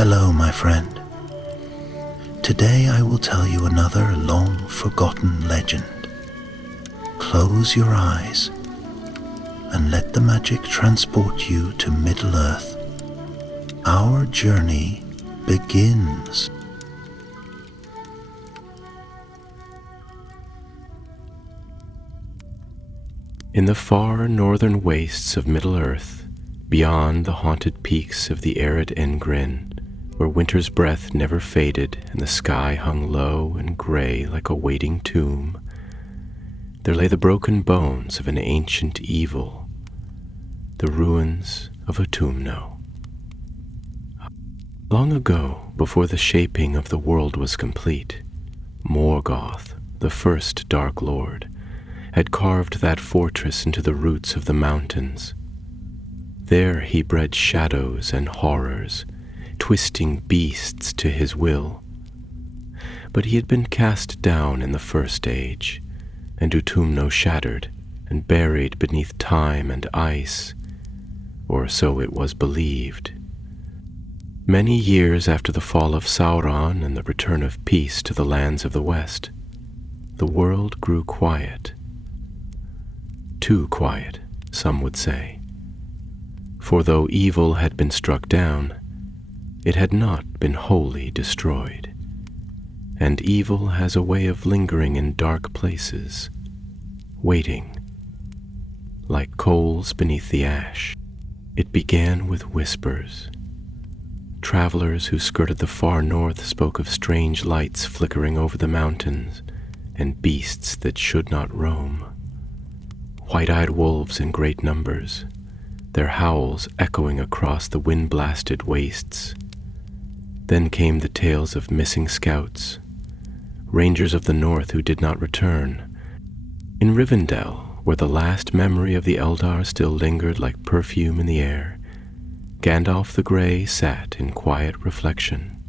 Hello, my friend. Today I will tell you another long-forgotten legend. Close your eyes and let the magic transport you to Middle-earth. Our journey begins. In the far northern wastes of Middle-earth, beyond the haunted peaks of the arid Engrin, where winter's breath never faded and the sky hung low and gray like a waiting tomb, there lay the broken bones of an ancient evil, the ruins of Utumno. Long ago, before the shaping of the world was complete, Morgoth, the first Dark Lord, had carved that fortress into the roots of the mountains. There he bred shadows and horrors, twisting beasts to his will. But he had been cast down in the first age, and Utumno shattered and buried beneath time and ice, or so it was believed. Many years after the fall of Sauron and the return of peace to the lands of the West, the world grew quiet. Too quiet, some would say. For though evil had been struck down, it had not been wholly destroyed. And evil has a way of lingering in dark places, waiting. Like coals beneath the ash, it began with whispers. Travelers who skirted the far north spoke of strange lights flickering over the mountains and beasts that should not roam. White-eyed wolves in great numbers, their howls echoing across the wind-blasted wastes. Then came the tales of missing scouts, rangers of the north who did not return. In Rivendell, where the last memory of the Eldar still lingered like perfume in the air, Gandalf the Grey sat in quiet reflection.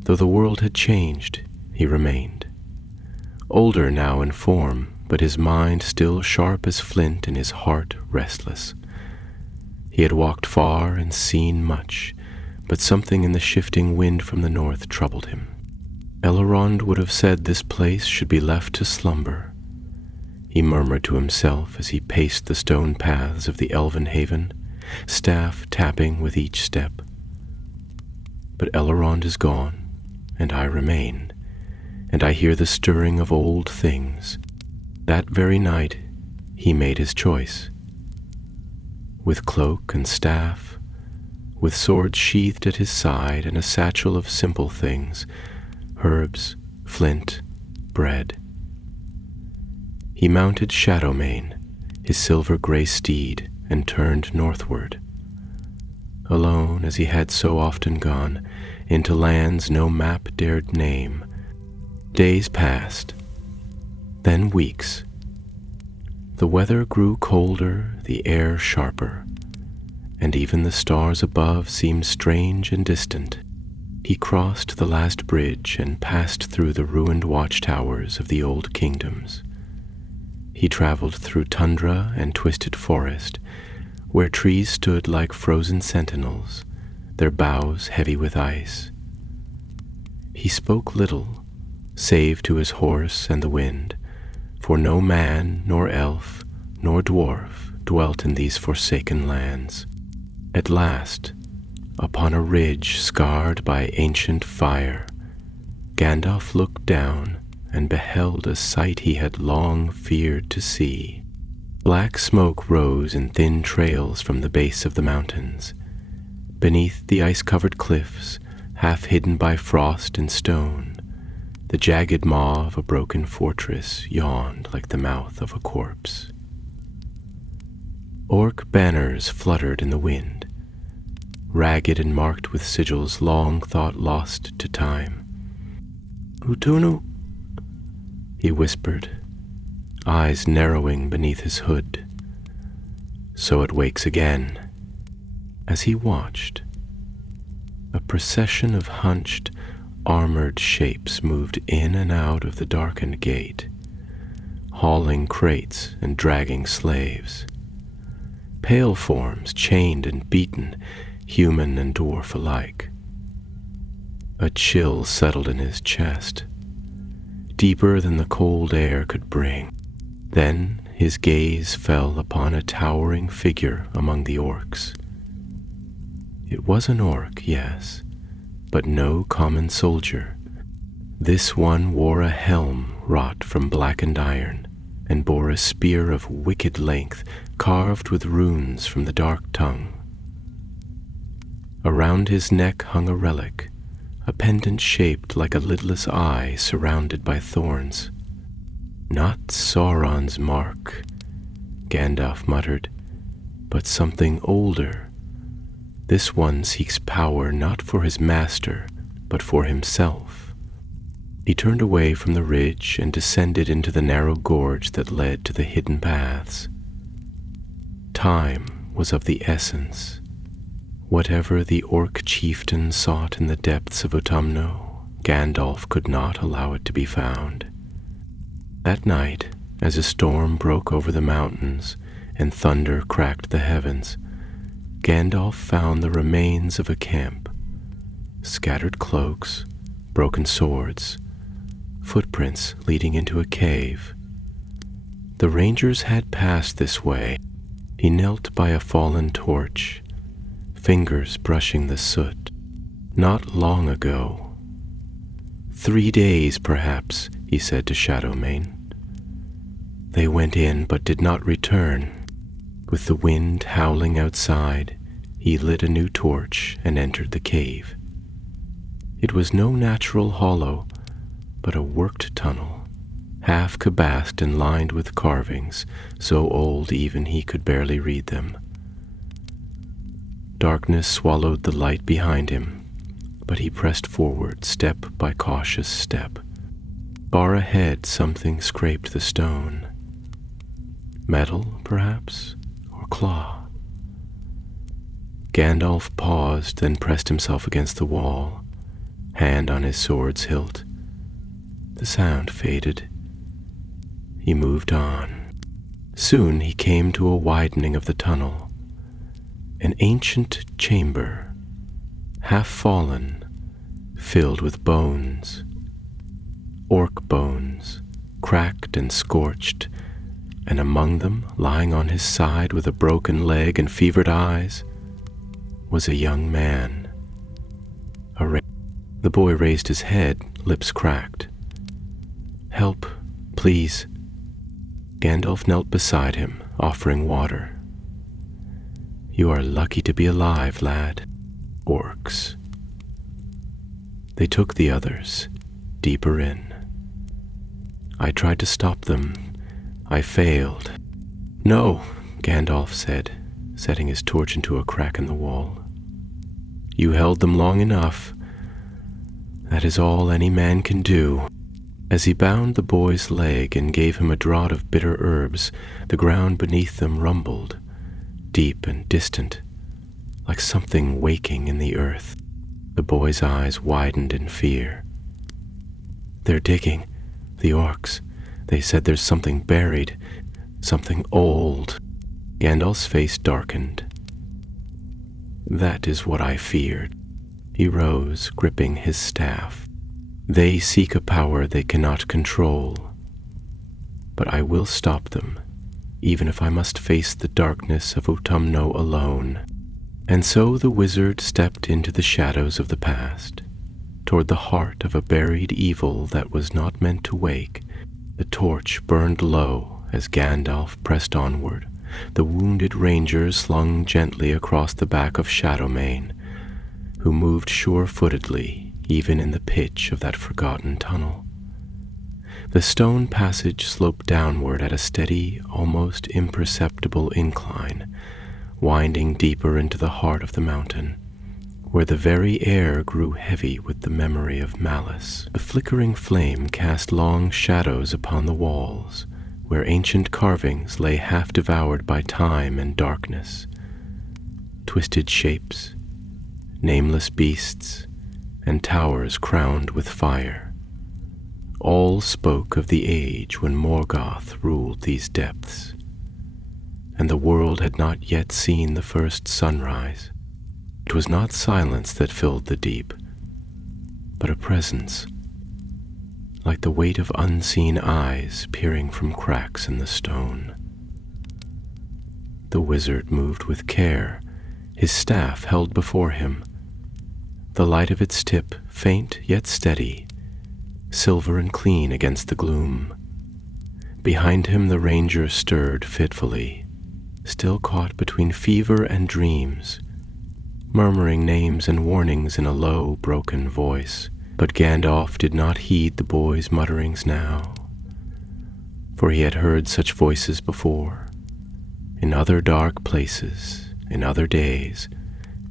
Though the world had changed, he remained. Older now in form, but his mind still sharp as flint and his heart restless. He had walked far and seen much, but something in the shifting wind from the north troubled him. Elrond would have said this place should be left to slumber. He murmured to himself as he paced the stone paths of the elven haven, staff tapping with each step. But Elrond is gone, and I remain, and I hear the stirring of old things. That very night, he made his choice. With cloak and staff, with sword sheathed at his side and a satchel of simple things, herbs, flint, bread. He mounted Shadowmane, his silver-gray steed, and turned northward. Alone, as he had so often gone, into lands no map dared name. Days passed, then weeks. The weather grew colder, the air sharper, and even the stars above seemed strange and distant. He crossed the last bridge and passed through the ruined watchtowers of the old kingdoms. He traveled through tundra and twisted forest, where trees stood like frozen sentinels, their boughs heavy with ice. He spoke little, save to his horse and the wind, for no man, nor elf, nor dwarf dwelt in these forsaken lands. At last, upon a ridge scarred by ancient fire, Gandalf looked down and beheld a sight he had long feared to see. Black smoke rose in thin trails from the base of the mountains. Beneath the ice-covered cliffs, half hidden by frost and stone, the jagged maw of a broken fortress yawned like the mouth of a corpse. Orc banners fluttered in the wind, ragged and marked with sigils long thought lost to time. "Utumno," he whispered, eyes narrowing beneath his hood. So it wakes again. As he watched, a procession of hunched, armored shapes moved in and out of the darkened gate, hauling crates and dragging slaves. Pale forms, chained and beaten, human and dwarf alike. A chill settled in his chest, deeper than the cold air could bring. Then his gaze fell upon a towering figure among the orcs. It was an orc, yes, but no common soldier. This one wore a helm wrought from blackened iron, and bore a spear of wicked length carved with runes from the dark tongue. Around his neck hung a relic, a pendant shaped like a lidless eye surrounded by thorns. "Not Sauron's mark," Gandalf muttered, "but something older. This one seeks power not for his master, but for himself." He turned away from the ridge and descended into the narrow gorge that led to the hidden paths. Time was of the essence. Whatever the orc chieftain sought in the depths of Utumno, Gandalf could not allow it to be found. That night, as a storm broke over the mountains and thunder cracked the heavens, Gandalf found the remains of a camp. Scattered cloaks, broken swords, footprints leading into a cave. The rangers had passed this way. He knelt by a fallen torch, fingers brushing the soot. Not long ago. 3 days, perhaps, he said to Shadowmane. They went in but did not return. With the wind howling outside, he lit a new torch and entered the cave. It was no natural hollow, but a worked tunnel, half cabased and lined with carvings, so old even he could barely read them. Darkness swallowed the light behind him, but he pressed forward step by cautious step. Far ahead something scraped the stone. Metal, perhaps, or claw. Gandalf paused, then pressed himself against the wall, hand on his sword's hilt. The sound faded. He moved on. Soon he came to a widening of the tunnel. An ancient chamber, half fallen, filled with bones. Orc bones, cracked and scorched, and among them, lying on his side with a broken leg and fevered eyes, was a young man. The boy raised his head, lips cracked. "Help, please." Gandalf knelt beside him, offering water. "You are lucky to be alive, lad. Orcs." They took the others, deeper in. I tried to stop them. I failed. "No," Gandalf said, setting his torch into a crack in the wall. "You held them long enough. That is all any man can do." As he bound the boy's leg and gave him a draught of bitter herbs, the ground beneath them rumbled, deep and distant, like something waking in the earth. The boy's eyes widened in fear. "They're digging, the orcs. They said there's something buried, something old." Gandalf's face darkened. "That is what I feared." He rose, gripping his staff. "They seek a power they cannot control. But I will stop them, even if I must face the darkness of Utumno alone." And so the wizard stepped into the shadows of the past, toward the heart of a buried evil that was not meant to wake. The torch burned low as Gandalf pressed onward, the wounded ranger slung gently across the back of Shadowmane, who moved sure-footedly even in the pitch of that forgotten tunnel. The stone passage sloped downward at a steady, almost imperceptible incline, winding deeper into the heart of the mountain, where the very air grew heavy with the memory of malice. The flickering flame cast long shadows upon the walls, where ancient carvings lay half devoured by time and darkness. Twisted shapes, nameless beasts, and towers crowned with fire. All spoke of the age when Morgoth ruled these depths, and the world had not yet seen the first sunrise. It was not silence that filled the deep, but a presence, like the weight of unseen eyes peering from cracks in the stone. The wizard moved with care, his staff held before him, the light of its tip faint yet steady, silver and clean against the gloom. Behind him the ranger stirred fitfully, still caught between fever and dreams, murmuring names and warnings in a low, broken voice. But Gandalf did not heed the boy's mutterings now, for he had heard such voices before, in other dark places, in other days,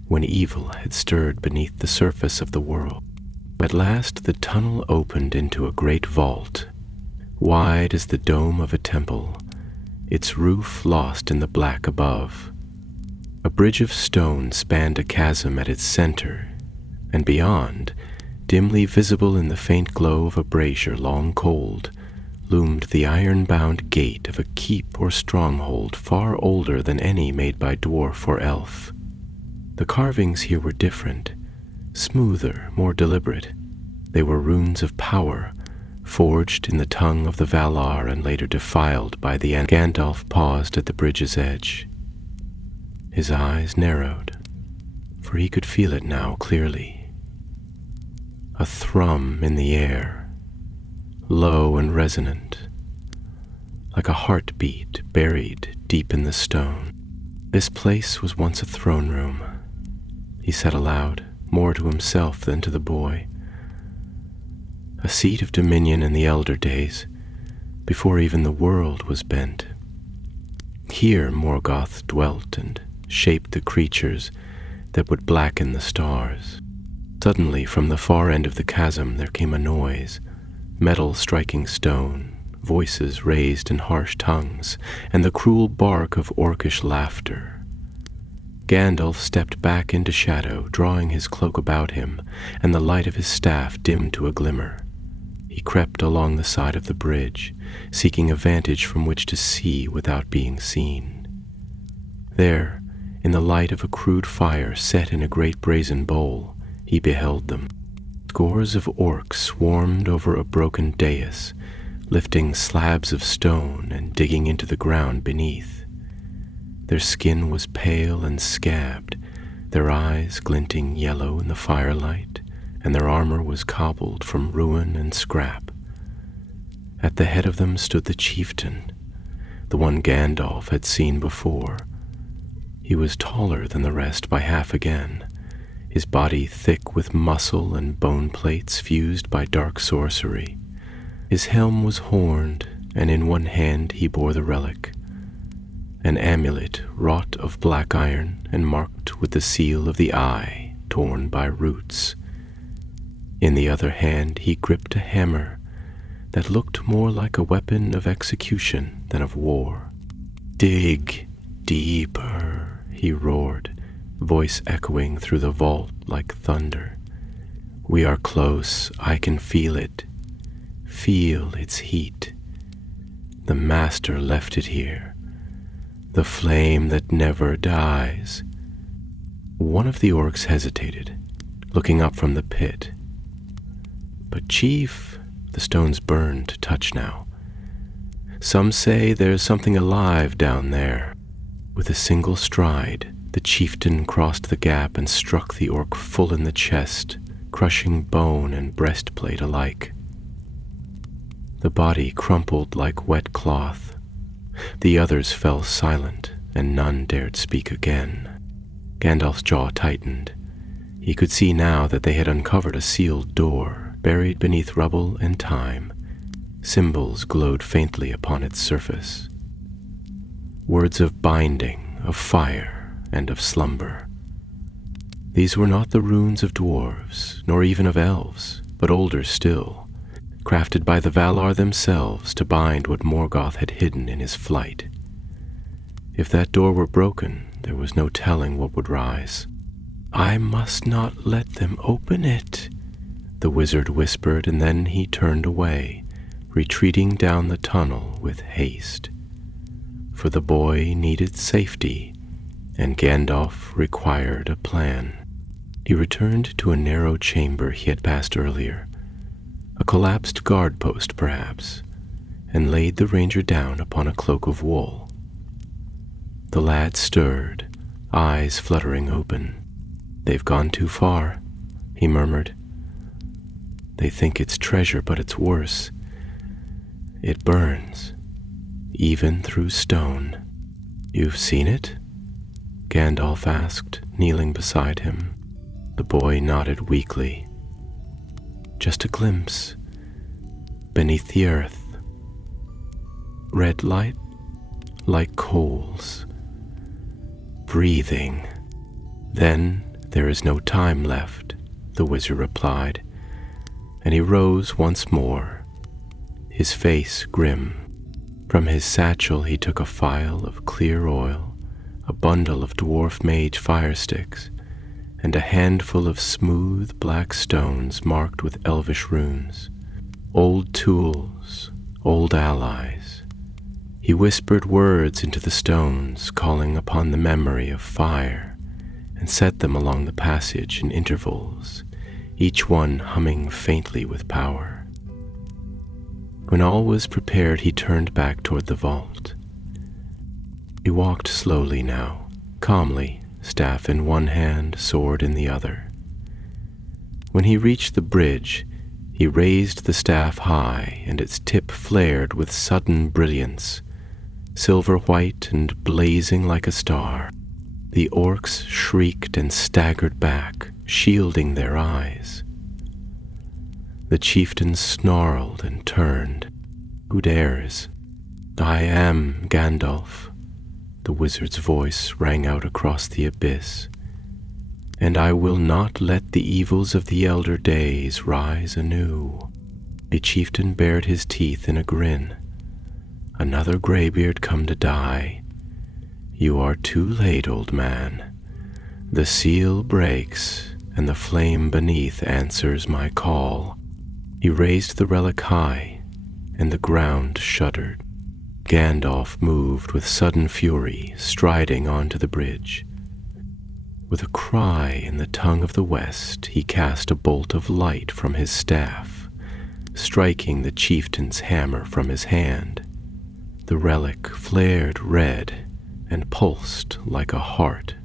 when evil had stirred beneath the surface of the world. At last the tunnel opened into a great vault, wide as the dome of a temple, its roof lost in the black above. A bridge of stone spanned a chasm at its center, and beyond, dimly visible in the faint glow of a brazier long cold, loomed the iron-bound gate of a keep or stronghold far older than any made by dwarf or elf. The carvings here were different, smoother, more deliberate. They were runes of power, forged in the tongue of the Valar and later defiled by the Gandalf paused at the bridge's edge. His eyes narrowed, for he could feel it now clearly. A thrum in the air, low and resonant, like a heartbeat buried deep in the stone. This place was once a throne room, he said aloud, more to himself than to the boy. A seat of dominion in the elder days, before even the world was bent. Here Morgoth dwelt and shaped the creatures that would blacken the stars. Suddenly, from the far end of the chasm there came a noise, metal striking stone, voices raised in harsh tongues, and the cruel bark of orcish laughter. Gandalf stepped back into shadow, drawing his cloak about him, and the light of his staff dimmed to a glimmer. He crept along the side of the bridge, seeking a vantage from which to see without being seen. There, in the light of a crude fire set in a great brazen bowl, he beheld them. Scores of orcs swarmed over a broken dais, lifting slabs of stone and digging into the ground beneath. Their skin was pale and scabbed, their eyes glinting yellow in the firelight, and their armor was cobbled from ruin and scrap. At the head of them stood the chieftain, the one Gandalf had seen before. He was taller than the rest by half again, his body thick with muscle and bone plates fused by dark sorcery. His helm was horned, and in one hand he bore the relic, an amulet wrought of black iron and marked with the seal of the eye torn by roots. In the other hand he gripped a hammer that looked more like a weapon of execution than of war. "Dig deeper," he roared, voice echoing through the vault like thunder. "We are close, I can feel it. Feel its heat. The Master left it here, the flame that never dies." One of the orcs hesitated, looking up from the pit. "But Chief," the stones burned to touch now, "some say there's something alive down there." With a single stride, the chieftain crossed the gap and struck the orc full in the chest, crushing bone and breastplate alike. The body crumpled like wet cloth. The others fell silent, and none dared speak again. Gandalf's jaw tightened. He could see now that they had uncovered a sealed door, buried beneath rubble and time. Symbols glowed faintly upon its surface. Words of binding, of fire, and of slumber. These were not the runes of dwarves, nor even of elves, but older still, crafted by the Valar themselves to bind what Morgoth had hidden in his flight. If that door were broken, there was no telling what would rise. "I must not let them open it," the wizard whispered, and then he turned away, retreating down the tunnel with haste. For the boy needed safety, and Gandalf required a plan. He returned to a narrow chamber he had passed earlier, a collapsed guard post perhaps, and laid the ranger down upon a cloak of wool. The lad stirred, eyes fluttering open. "They've gone too far," he murmured. "They think it's treasure, but it's worse. It burns, even through stone." "You've seen it?" Gandalf asked, kneeling beside him. The boy nodded weakly. "Just a glimpse, beneath the earth. Red light, like coals. Breathing. Then there is no time left," the wizard replied, and he rose once more, his face grim. From his satchel he took a phial of clear oil, a bundle of dwarf mage fire sticks, and a handful of smooth black stones marked with elvish runes. Old tools, old allies. He whispered words into the stones, calling upon the memory of fire, and set them along the passage in intervals, each one humming faintly with power. When all was prepared, he turned back toward the vault. He walked slowly now, calmly, staff in one hand, sword in the other. When he reached the bridge, he raised the staff high, and its tip flared with sudden brilliance, silver white and blazing like a star. The orcs shrieked and staggered back, shielding their eyes. The chieftain snarled and turned. "Who dares?" "I am Gandalf," the wizard's voice rang out across the abyss, "and I will not let the evils of the elder days rise anew." A chieftain bared his teeth in a grin. "Another graybeard come to die? You are too late, old man. The seal breaks, and the flame beneath answers my call." He raised the relic high, and the ground shuddered. Gandalf moved with sudden fury, striding onto the bridge. With a cry in the tongue of the west, he cast a bolt of light from his staff, striking the chieftain's hammer from his hand. The relic flared red and pulsed like a heart.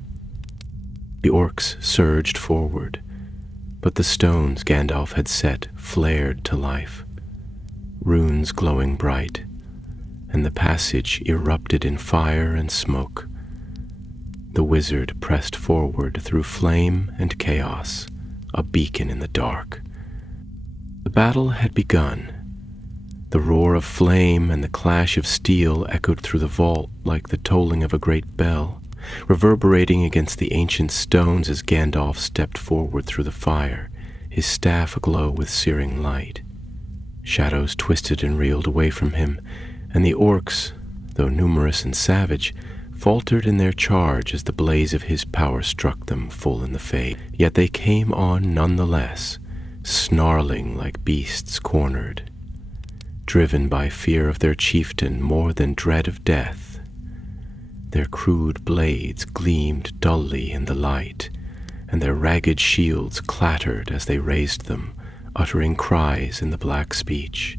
The orcs surged forward, but the stones Gandalf had set flared to life, runes glowing bright, and the passage erupted in fire and smoke. The wizard pressed forward through flame and chaos, a beacon in the dark. The battle had begun. The roar of flame and the clash of steel echoed through the vault like the tolling of a great bell, reverberating against the ancient stones as Gandalf stepped forward through the fire, his staff aglow with searing light. Shadows twisted and reeled away from him, and the orcs, though numerous and savage, faltered in their charge as the blaze of his power struck them full in the face. Yet they came on nonetheless, snarling like beasts cornered, driven by fear of their chieftain more than dread of death. Their crude blades gleamed dully in the light, and their ragged shields clattered as they raised them, uttering cries in the black speech,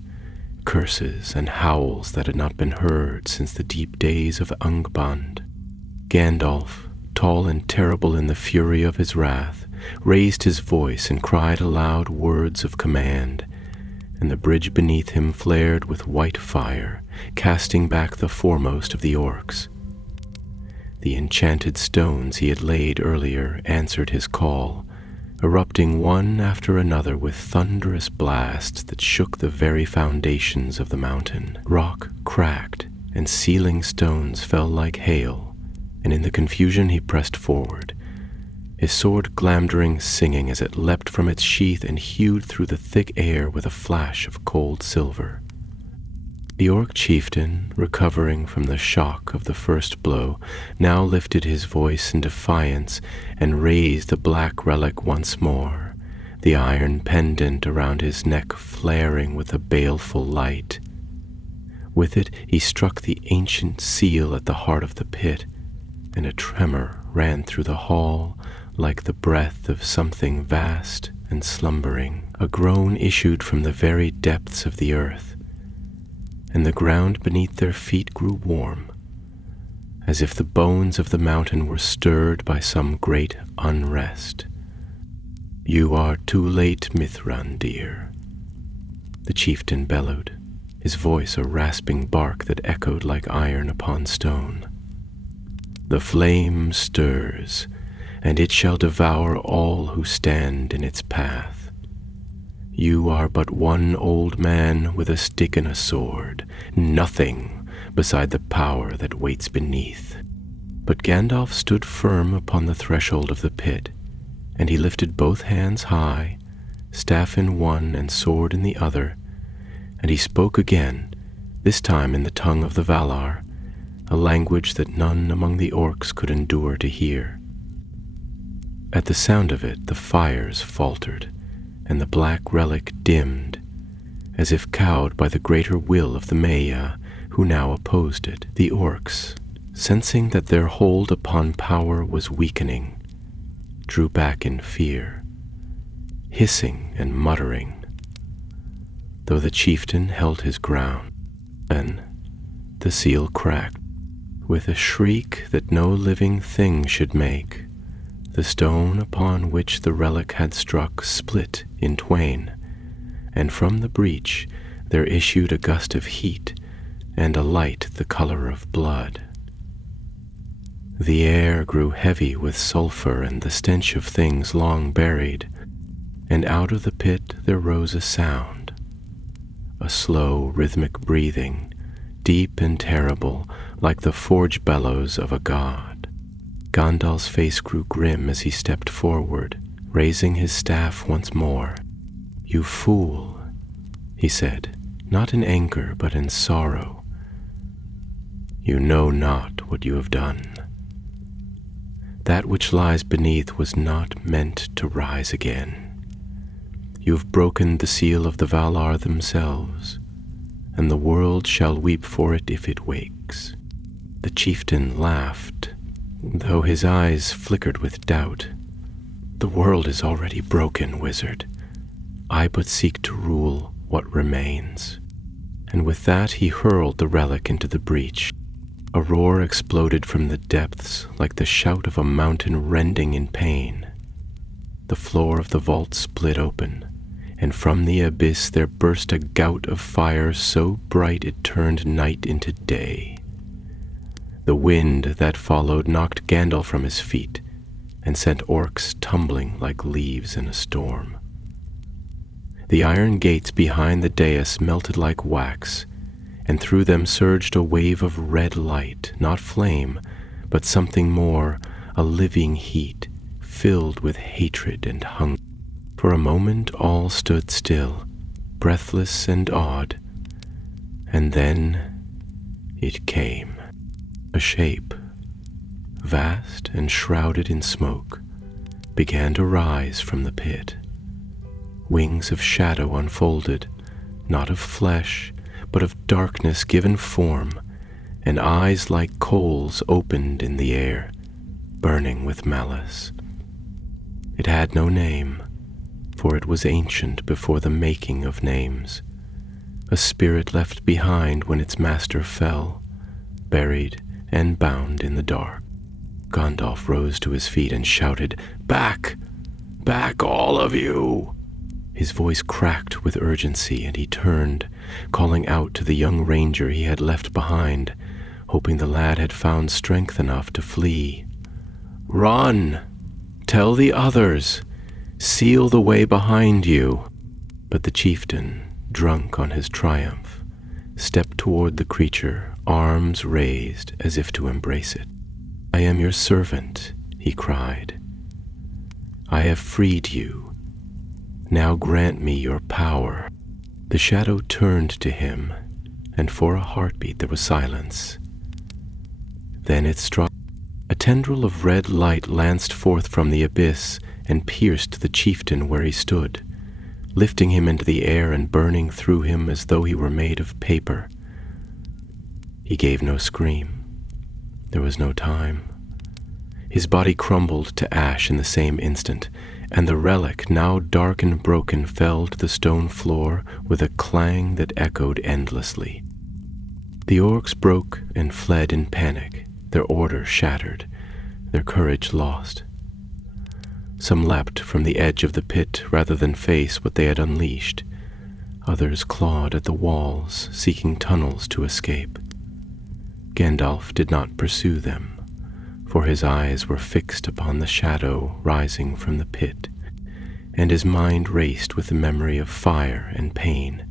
curses and howls that had not been heard since the deep days of Angband. Gandalf, tall and terrible in the fury of his wrath, raised his voice and cried aloud words of command, and the bridge beneath him flared with white fire, casting back the foremost of the orcs. The enchanted stones he had laid earlier answered his call, erupting one after another with thunderous blasts that shook the very foundations of the mountain. Rock cracked, and ceiling stones fell like hail, and in the confusion he pressed forward, his sword glamdering, singing as it leapt from its sheath and hewed through the thick air with a flash of cold silver. The orc chieftain, recovering from the shock of the first blow, now lifted his voice in defiance and raised the black relic once more, the iron pendant around his neck flaring with a baleful light. With it he struck the ancient seal at the heart of the pit, and a tremor ran through the hall like the breath of something vast and slumbering. A groan issued from the very depths of the earth, and the ground beneath their feet grew warm, as if the bones of the mountain were stirred by some great unrest. "You are too late, Mithran, dear," the chieftain bellowed, his voice a rasping bark that echoed like iron upon stone. "The flame stirs, and it shall devour all who stand in its path. You are but one old man with a stick and a sword, nothing beside the power that waits beneath." But Gandalf stood firm upon the threshold of the pit, and he lifted both hands high, staff in one and sword in the other, and he spoke again, this time in the tongue of the Valar, a language that none among the orcs could endure to hear. At the sound of it, the fires faltered, and the black relic dimmed, as if cowed by the greater will of the Maya, who now opposed it. The orcs, sensing that their hold upon power was weakening, drew back in fear, hissing and muttering, though the chieftain held his ground. Then the seal cracked. With a shriek that no living thing should make, the stone upon which the relic had struck split in twain, and from the breach there issued a gust of heat and a light the color of blood. The air grew heavy with sulfur and the stench of things long buried, and out of the pit there rose a sound, a slow rhythmic breathing, deep and terrible, like the forge bellows of a god. Gandalf's face grew grim as he stepped forward, raising his staff once more. "You fool," he said, not in anger but in sorrow. "You know not what you have done. That which lies beneath was not meant to rise again. You have broken the seal of the Valar themselves, and the world shall weep for it if it wakes." The chieftain laughed, though his eyes flickered with doubt. "The world is already broken, wizard. I but seek to rule what remains." And with that he hurled the relic into the breach. A roar exploded from the depths like the shout of a mountain rending in pain. The floor of the vault split open, and from the abyss there burst a gout of fire so bright it turned night into day. The wind that followed knocked Gandalf from his feet and sent orcs tumbling like leaves in a storm. The iron gates behind the dais melted like wax, and through them surged a wave of red light, not flame, but something more, a living heat, filled with hatred and hunger. For a moment all stood still, breathless and awed, and then it came. A shape, vast and shrouded in smoke, began to rise from the pit. Wings of shadow unfolded, not of flesh, but of darkness given form, and eyes like coals opened in the air, burning with malice. It had no name, for it was ancient before the making of names, a spirit left behind when its master fell, buried and bound in the dark. Gandalf rose to his feet and shouted, "Back! Back, all of you!" His voice cracked with urgency, and he turned, calling out to the young ranger he had left behind, hoping the lad had found strength enough to flee. "Run! Tell the others! Seal the way behind you!" But the chieftain, drunk on his triumph, stepped toward the creature, arms raised as if to embrace it. "I am your servant," he cried. "I have freed you. Now grant me your power." The shadow turned to him, and for a heartbeat there was silence. Then it struck. A tendril of red light lanced forth from the abyss and pierced the chieftain where he stood, lifting him into the air and burning through him as though he were made of paper. He gave no scream. There was no time. His body crumbled to ash in the same instant, and the relic, now dark and broken, fell to the stone floor with a clang that echoed endlessly. The orcs broke and fled in panic, their order shattered, their courage lost. Some leapt from the edge of the pit rather than face what they had unleashed. Others clawed at the walls, seeking tunnels to escape. Gandalf did not pursue them, for his eyes were fixed upon the shadow rising from the pit, and his mind raced with the memory of fire and pain.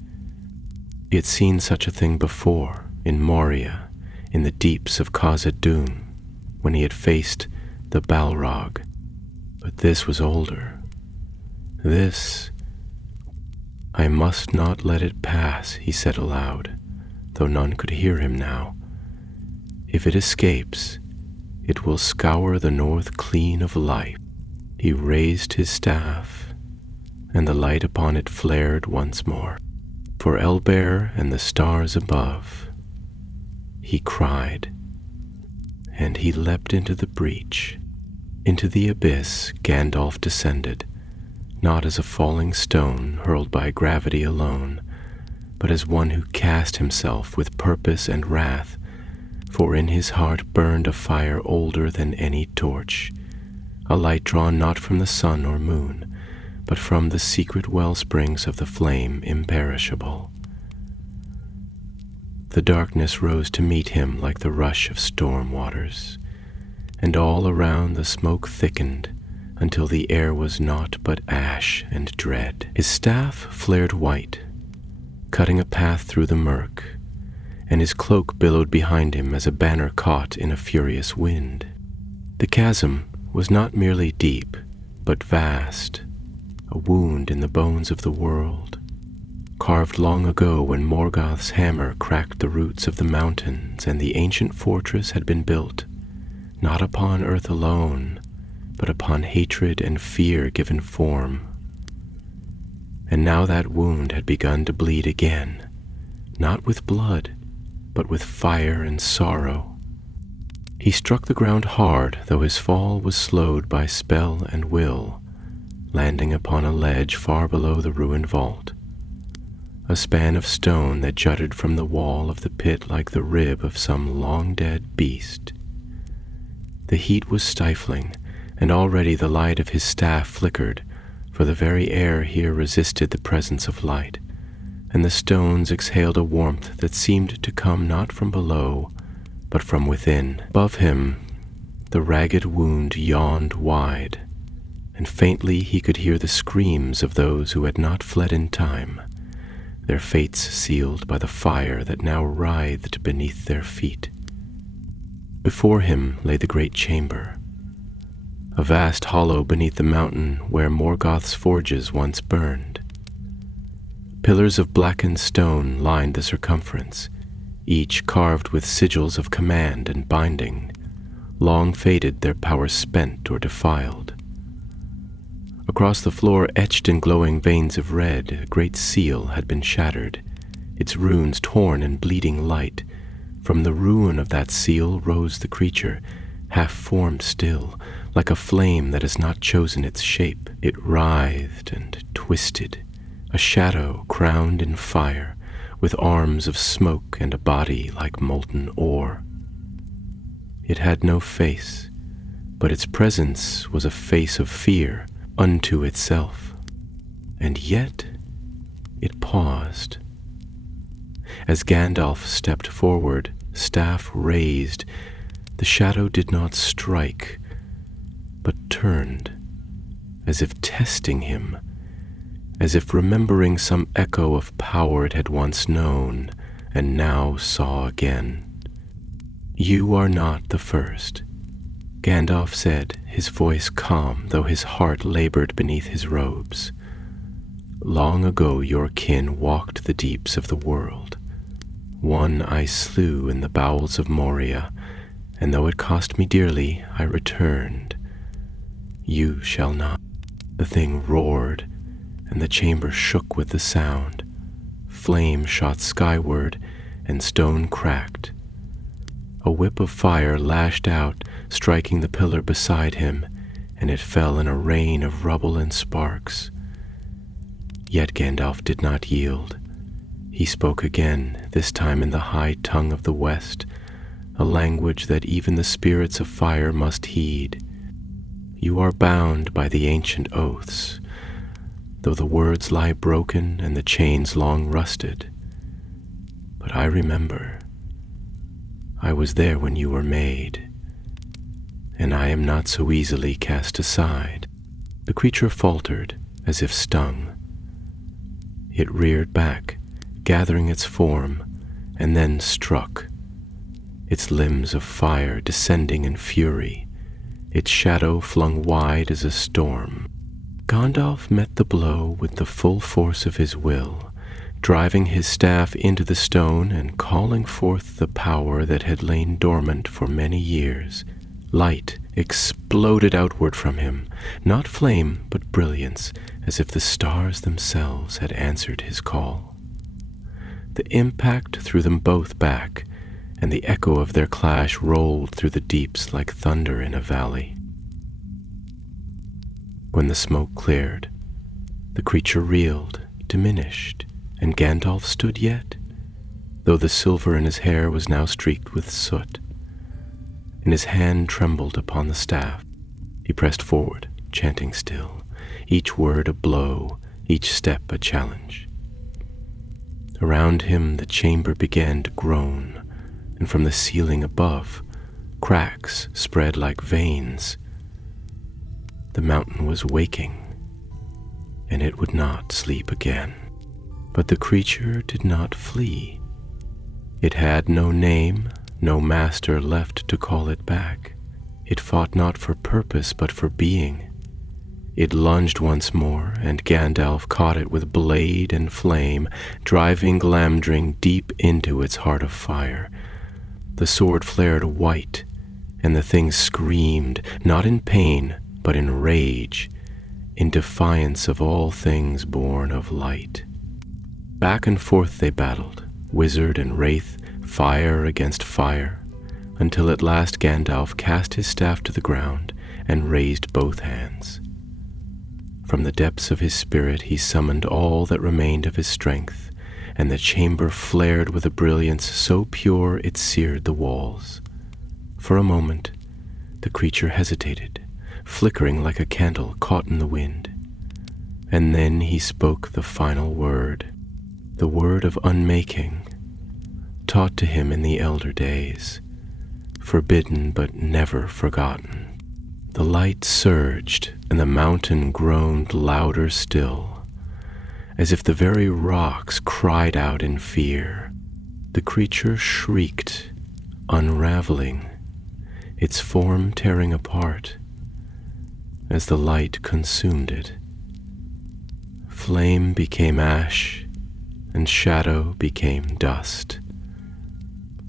He had seen such a thing before, in Moria, in the deeps of Khazad-dûm, when he had faced the Balrog. But this was older. This... I must not let it pass, he said aloud, though none could hear him now. If it escapes, it will scour the north clean of life. He raised his staff, and the light upon it flared once more. For Elber and the stars above, he cried, and he leapt into the breach. Into the abyss Gandalf descended, not as a falling stone hurled by gravity alone, but as one who cast himself with purpose and wrath, for in his heart burned a fire older than any torch, a light drawn not from the sun or moon, but from the secret wellsprings of the flame imperishable. The darkness rose to meet him like the rush of storm waters, and all around the smoke thickened until the air was naught but ash and dread. His staff flared white, cutting a path through the murk, and his cloak billowed behind him as a banner caught in a furious wind. The chasm was not merely deep, but vast, a wound in the bones of the world, carved long ago when Morgoth's hammer cracked the roots of the mountains and the ancient fortress had been built, not upon earth alone, but upon hatred and fear given form. And now that wound had begun to bleed again, not with blood, but with fire and sorrow. He struck the ground hard, though his fall was slowed by spell and will, landing upon a ledge far below the ruined vault, a span of stone that jutted from the wall of the pit like the rib of some long-dead beast. The heat was stifling, and already the light of his staff flickered, for the very air here resisted the presence of light, and the stones exhaled a warmth that seemed to come not from below, but from within. Above him, the ragged wound yawned wide, and faintly he could hear the screams of those who had not fled in time, their fates sealed by the fire that now writhed beneath their feet. Before him lay the great chamber, a vast hollow beneath the mountain where Morgoth's forges once burned. Pillars of blackened stone lined the circumference, each carved with sigils of command and binding, long faded, their power spent or defiled. Across the floor, etched in glowing veins of red, a great seal had been shattered, its runes torn and bleeding light. From the ruin of that seal rose the creature, half-formed still, like a flame that has not chosen its shape. It writhed and twisted, a shadow crowned in fire, with arms of smoke and a body like molten ore. It had no face, but its presence was a face of fear unto itself. And yet it paused. As Gandalf stepped forward, staff raised, the shadow did not strike, but turned, as if testing him, as if remembering some echo of power it had once known and now saw again. "You are not the first," Gandalf said, his voice calm, though his heart labored beneath his robes. "Long ago your kin walked the deeps of the world. One I slew in the bowels of Moria, and though it cost me dearly, I returned. You shall not." The thing roared, and the chamber shook with the sound. Flame shot skyward, and stone cracked. A whip of fire lashed out, striking the pillar beside him, and it fell in a rain of rubble and sparks. Yet Gandalf did not yield. He spoke again, this time in the high tongue of the West, a language that even the spirits of fire must heed. You are bound by the ancient oaths, though the words lie broken and the chains long rusted. But I remember. I was there when you were made, and I am not so easily cast aside. The creature faltered, as if stung. It reared back, gathering its form, and then struck, its limbs of fire descending in fury, its shadow flung wide as a storm. Gandalf met the blow with the full force of his will, driving his staff into the stone and calling forth the power that had lain dormant for many years. Light exploded outward from him, not flame but brilliance, as if the stars themselves had answered his call. The impact threw them both back, and the echo of their clash rolled through the deeps like thunder in a valley. When the smoke cleared, the creature reeled, diminished, and Gandalf stood yet, though the silver in his hair was now streaked with soot, and his hand trembled upon the staff. He pressed forward, chanting still, each word a blow, each step a challenge. Around him the chamber began to groan, and from the ceiling above, cracks spread like veins. The mountain was waking, and it would not sleep again. But the creature did not flee. It had no name, no master left to call it back. It fought not for purpose, but for being. It lunged once more, and Gandalf caught it with blade and flame, driving Glamdring deep into its heart of fire. The sword flared white, and the thing screamed, not in pain, but in rage, in defiance of all things born of light. Back and forth they battled, wizard and wraith, fire against fire, until at last Gandalf cast his staff to the ground and raised both hands. From the depths of his spirit he summoned all that remained of his strength, and the chamber flared with a brilliance so pure it seared the walls. For a moment, the creature hesitated, flickering like a candle caught in the wind. And then he spoke the final word, the word of unmaking, taught to him in the elder days, forbidden but never forgotten. The light surged, and the mountain groaned louder still, as if the very rocks cried out in fear. The creature shrieked, unraveling, its form tearing apart, as the light consumed it. Flame became ash, and shadow became dust.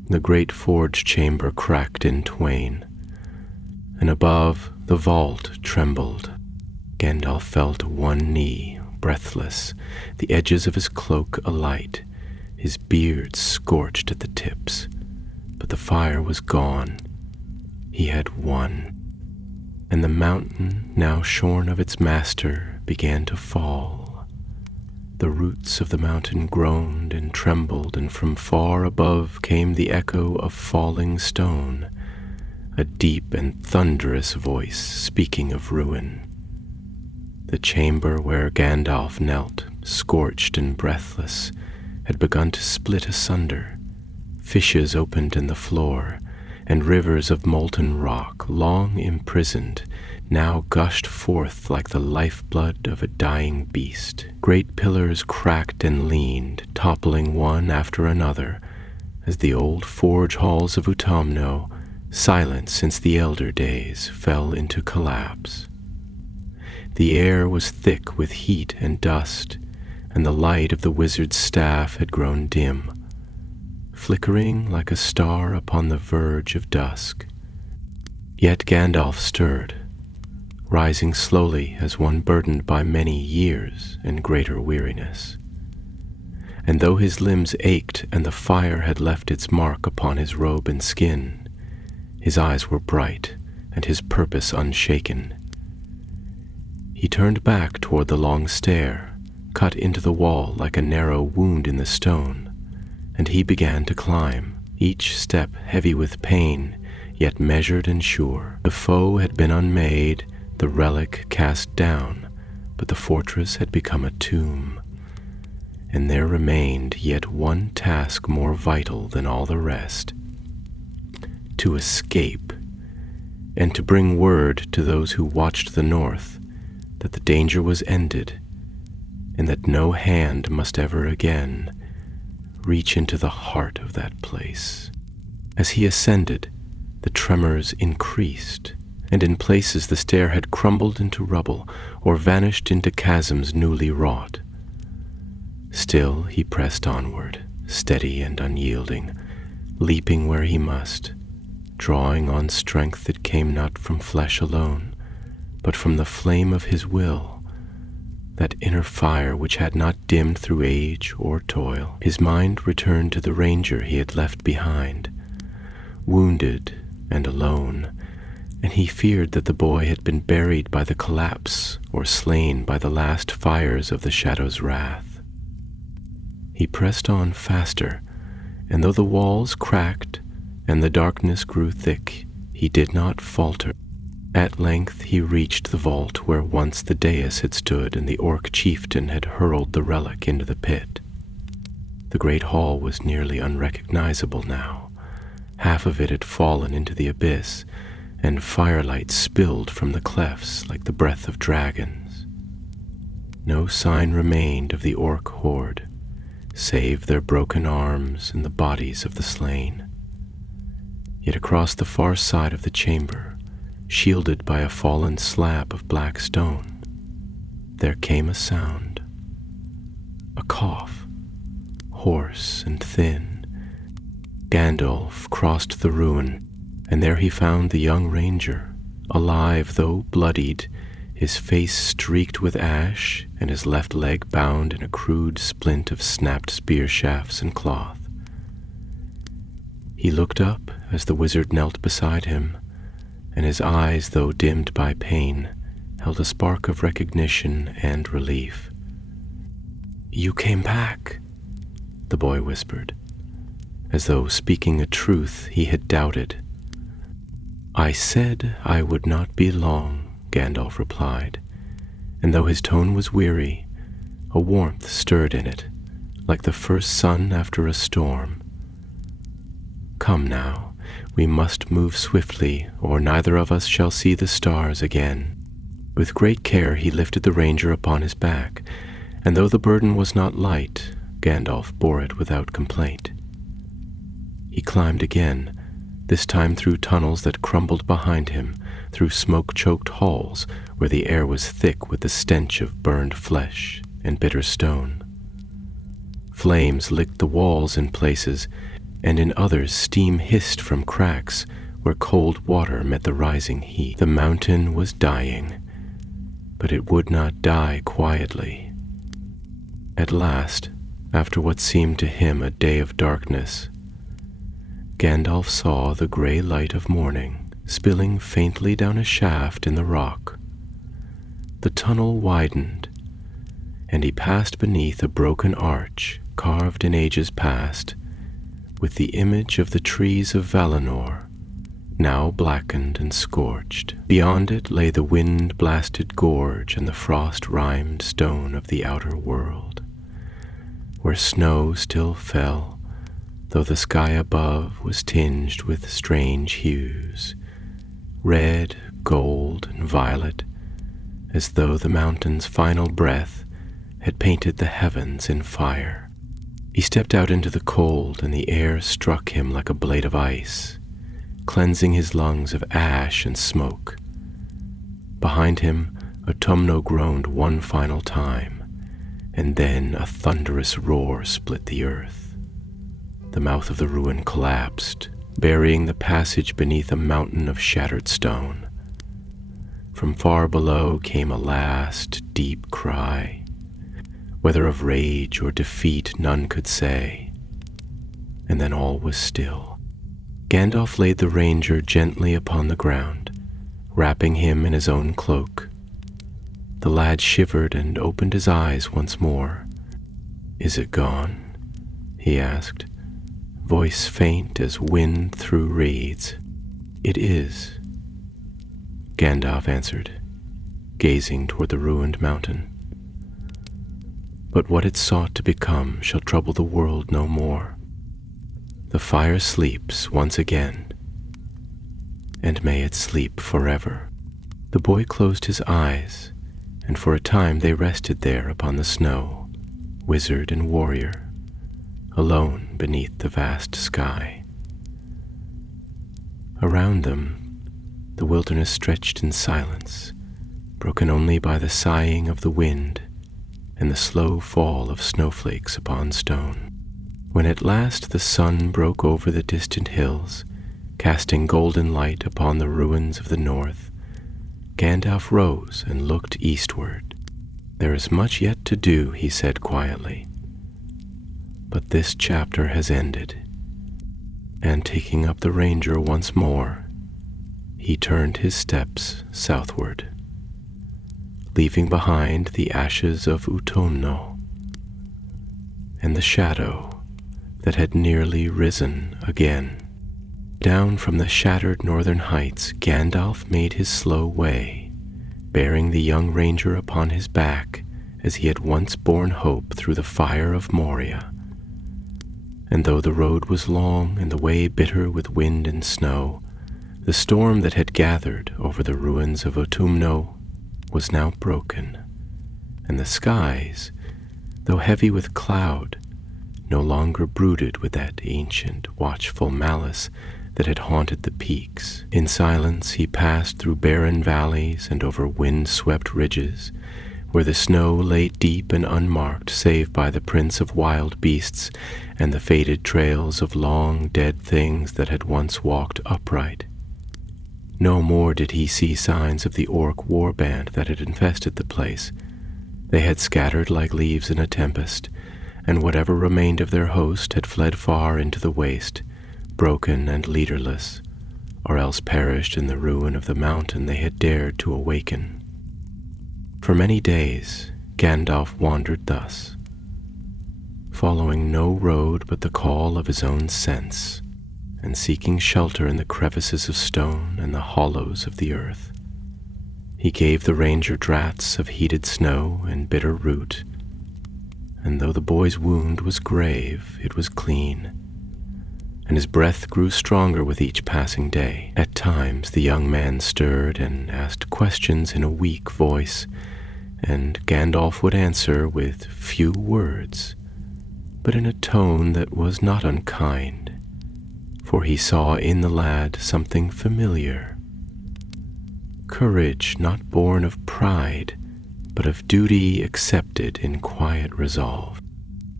The great forge chamber cracked in twain, and above the vault trembled. Gandalf fell to one knee, breathless, the edges of his cloak alight, his beard scorched at the tips. But the fire was gone. He had won. And the mountain, now shorn of its master, began to fall. The roots of the mountain groaned and trembled, and from far above came the echo of falling stone, a deep and thunderous voice speaking of ruin. The chamber where Gandalf knelt, scorched and breathless, had begun to split asunder. Fissures opened in the floor, and rivers of molten rock, long imprisoned, now gushed forth like the lifeblood of a dying beast. Great pillars cracked and leaned, toppling one after another, as the old forge halls of Utumno, silent since the elder days, fell into collapse. The air was thick with heat and dust, and the light of the wizard's staff had grown dim, flickering like a star upon the verge of dusk. Yet Gandalf stirred, rising slowly as one burdened by many years and greater weariness. And though his limbs ached and the fire had left its mark upon his robe and skin, his eyes were bright, and his purpose unshaken. He turned back toward the long stair, cut into the wall like a narrow wound in the stone, and he began to climb, each step heavy with pain, yet measured and sure. The foe had been unmade, the relic cast down, but the fortress had become a tomb, and there remained yet one task more vital than all the rest: to escape, and to bring word to those who watched the north that the danger was ended, and that no hand must ever again reach into the heart of that place. As he ascended, the tremors increased, and in places the stair had crumbled into rubble or vanished into chasms newly wrought. Still he pressed onward, steady and unyielding, leaping where he must, drawing on strength that came not from flesh alone, but from the flame of his will, that inner fire which had not dimmed through age or toil. His mind returned to the ranger he had left behind, wounded and alone, and he feared that the boy had been buried by the collapse or slain by the last fires of the shadow's wrath. He pressed on faster, and though the walls cracked and the darkness grew thick, he did not falter. At length he reached the vault where once the dais had stood and the orc chieftain had hurled the relic into the pit. The great hall was nearly unrecognizable now. Half of it had fallen into the abyss, and firelight spilled from the clefts like the breath of dragons. No sign remained of the orc horde, save their broken arms and the bodies of the slain. Yet across the far side of the chamber, shielded by a fallen slab of black stone, there came a sound, a cough, hoarse and thin. Gandalf crossed the ruin, and there he found the young ranger, alive though bloodied, his face streaked with ash and his left leg bound in a crude splint of snapped spear shafts and cloth. He looked up as the wizard knelt beside him, and his eyes, though dimmed by pain, held a spark of recognition and relief. "You came back," the boy whispered, as though speaking a truth he had doubted. "I said I would not be long," Gandalf replied, and though his tone was weary, a warmth stirred in it, like the first sun after a storm. "Come now, we must move swiftly, or neither of us shall see the stars again." With great care he lifted the ranger upon his back, and though the burden was not light, Gandalf bore it without complaint. He climbed again, this time through tunnels that crumbled behind him, through smoke-choked halls where the air was thick with the stench of burned flesh and bitter stone. Flames licked the walls in places, and in others steam hissed from cracks where cold water met the rising heat. The mountain was dying, but it would not die quietly. At last, after what seemed to him a day of darkness, Gandalf saw the grey light of morning spilling faintly down a shaft in the rock. The tunnel widened, and he passed beneath a broken arch carved in ages past, with the image of the trees of Valinor, now blackened and scorched. Beyond it lay the wind-blasted gorge and the frost-rimed stone of the outer world, where snow still fell, though the sky above was tinged with strange hues, red, gold, and violet, as though the mountain's final breath had painted the heavens in fire. He stepped out into the cold, and the air struck him like a blade of ice, cleansing his lungs of ash and smoke. Behind him, Utumno groaned one final time, and then a thunderous roar split the earth. The mouth of the ruin collapsed, burying the passage beneath a mountain of shattered stone. From far below came a last deep cry, whether of rage or defeat none could say, and then all was still. Gandalf laid the ranger gently upon the ground, wrapping him in his own cloak. The lad shivered and opened his eyes once more. "Is it gone?" he asked, voice faint as wind through reeds. "It is," Gandalf answered, gazing toward the ruined mountain. "But what it sought to become shall trouble the world no more. The fire sleeps once again, and may it sleep forever." The boy closed his eyes, and for a time they rested there upon the snow, wizard and warrior, alone beneath the vast sky. Around them, the wilderness stretched in silence, broken only by the sighing of the wind and the slow fall of snowflakes upon stone. When at last the sun broke over the distant hills, casting golden light upon the ruins of the north, Gandalf rose and looked eastward. "There is much yet to do," he said quietly, "but this chapter has ended." And taking up the ranger once more, he turned his steps southward, leaving behind the ashes of Utumno and the shadow that had nearly risen again. Down from the shattered northern heights, Gandalf made his slow way, bearing the young ranger upon his back as he had once borne hope through the fire of Moria. And though the road was long and the way bitter with wind and snow, the storm that had gathered over the ruins of Utumno was now broken, and the skies, though heavy with cloud, no longer brooded with that ancient, watchful malice that had haunted the peaks. In silence he passed through barren valleys and over wind-swept ridges, where the snow lay deep and unmarked save by the prints of wild beasts and the faded trails of long dead things that had once walked upright. No more did he see signs of the orc warband that had infested the place. They had scattered like leaves in a tempest, and whatever remained of their host had fled far into the waste, broken and leaderless, or else perished in the ruin of the mountain they had dared to awaken. For many days Gandalf wandered thus, following no road but the call of his own sense, and seeking shelter in the crevices of stone and the hollows of the earth. He gave the ranger draughts of heated snow and bitter root, and though the boy's wound was grave, it was clean, and his breath grew stronger with each passing day. At times the young man stirred and asked questions in a weak voice, and Gandalf would answer with few words, but in a tone that was not unkind, for he saw in the lad something familiar. Courage not born of pride, but of duty accepted in quiet resolve.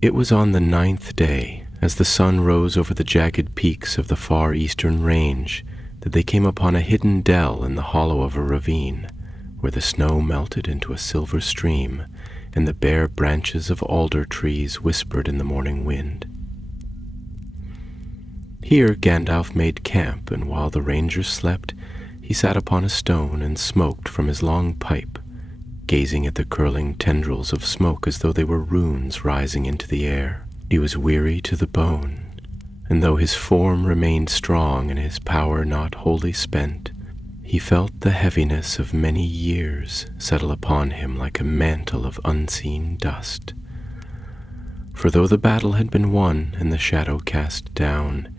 It was on the 9th day, as the sun rose over the jagged peaks of the far eastern range, that they came upon a hidden dell in the hollow of a ravine, where the snow melted into a silver stream, and the bare branches of alder trees whispered in the morning wind. Here Gandalf made camp, and while the ranger slept, he sat upon a stone and smoked from his long pipe, gazing at the curling tendrils of smoke as though they were runes rising into the air. He was weary to the bone, and though his form remained strong and his power not wholly spent, he felt the heaviness of many years settle upon him like a mantle of unseen dust. For though the battle had been won and the shadow cast down,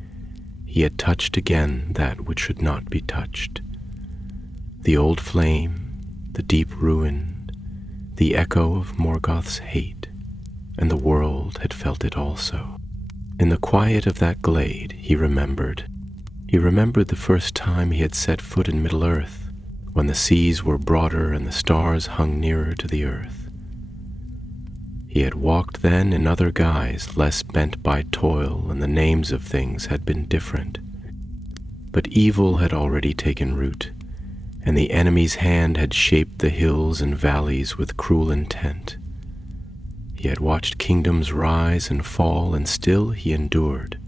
he had touched again that which should not be touched. The old flame, the deep ruin, the echo of Morgoth's hate, and the world had felt it also. In the quiet of that glade he remembered. He remembered the first time he had set foot in Middle-earth, when the seas were broader and the stars hung nearer to the earth. He had walked then in other guise, less bent by toil, and the names of things had been different. But evil had already taken root, and the enemy's hand had shaped the hills and valleys with cruel intent. He had watched kingdoms rise and fall, and still he endured,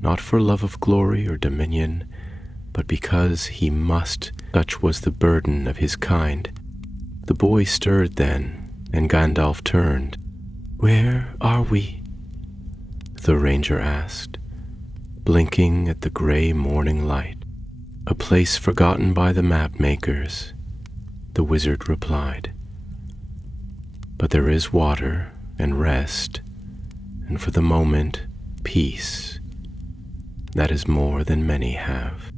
not for love of glory or dominion, but because he must Such was the burden of his kind. The boy stirred then, and Gandalf turned. "Where are we?" the ranger asked, blinking at the gray morning light. "A place forgotten by the map makers," the wizard replied. "But there is water and rest, and for the moment, peace. That is more than many have."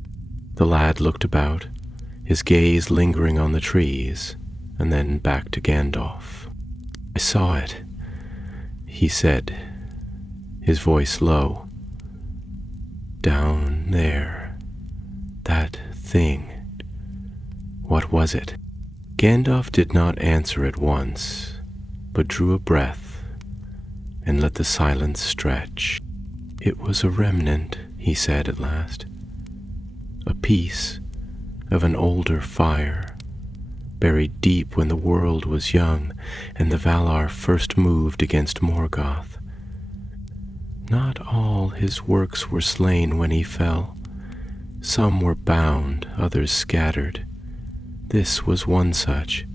The lad looked about, his gaze lingering on the trees, and then back to Gandalf. "I saw it," he said, his voice low. "Down there. That thing. What was it?" Gandalf did not answer at once, but drew a breath and let the silence stretch. "It was a remnant," he said at last. "A piece of an older fire, buried deep when the world was young and the Valar first moved against Morgoth. Not all his works were slain when he fell. Some were bound, others scattered. This was one such.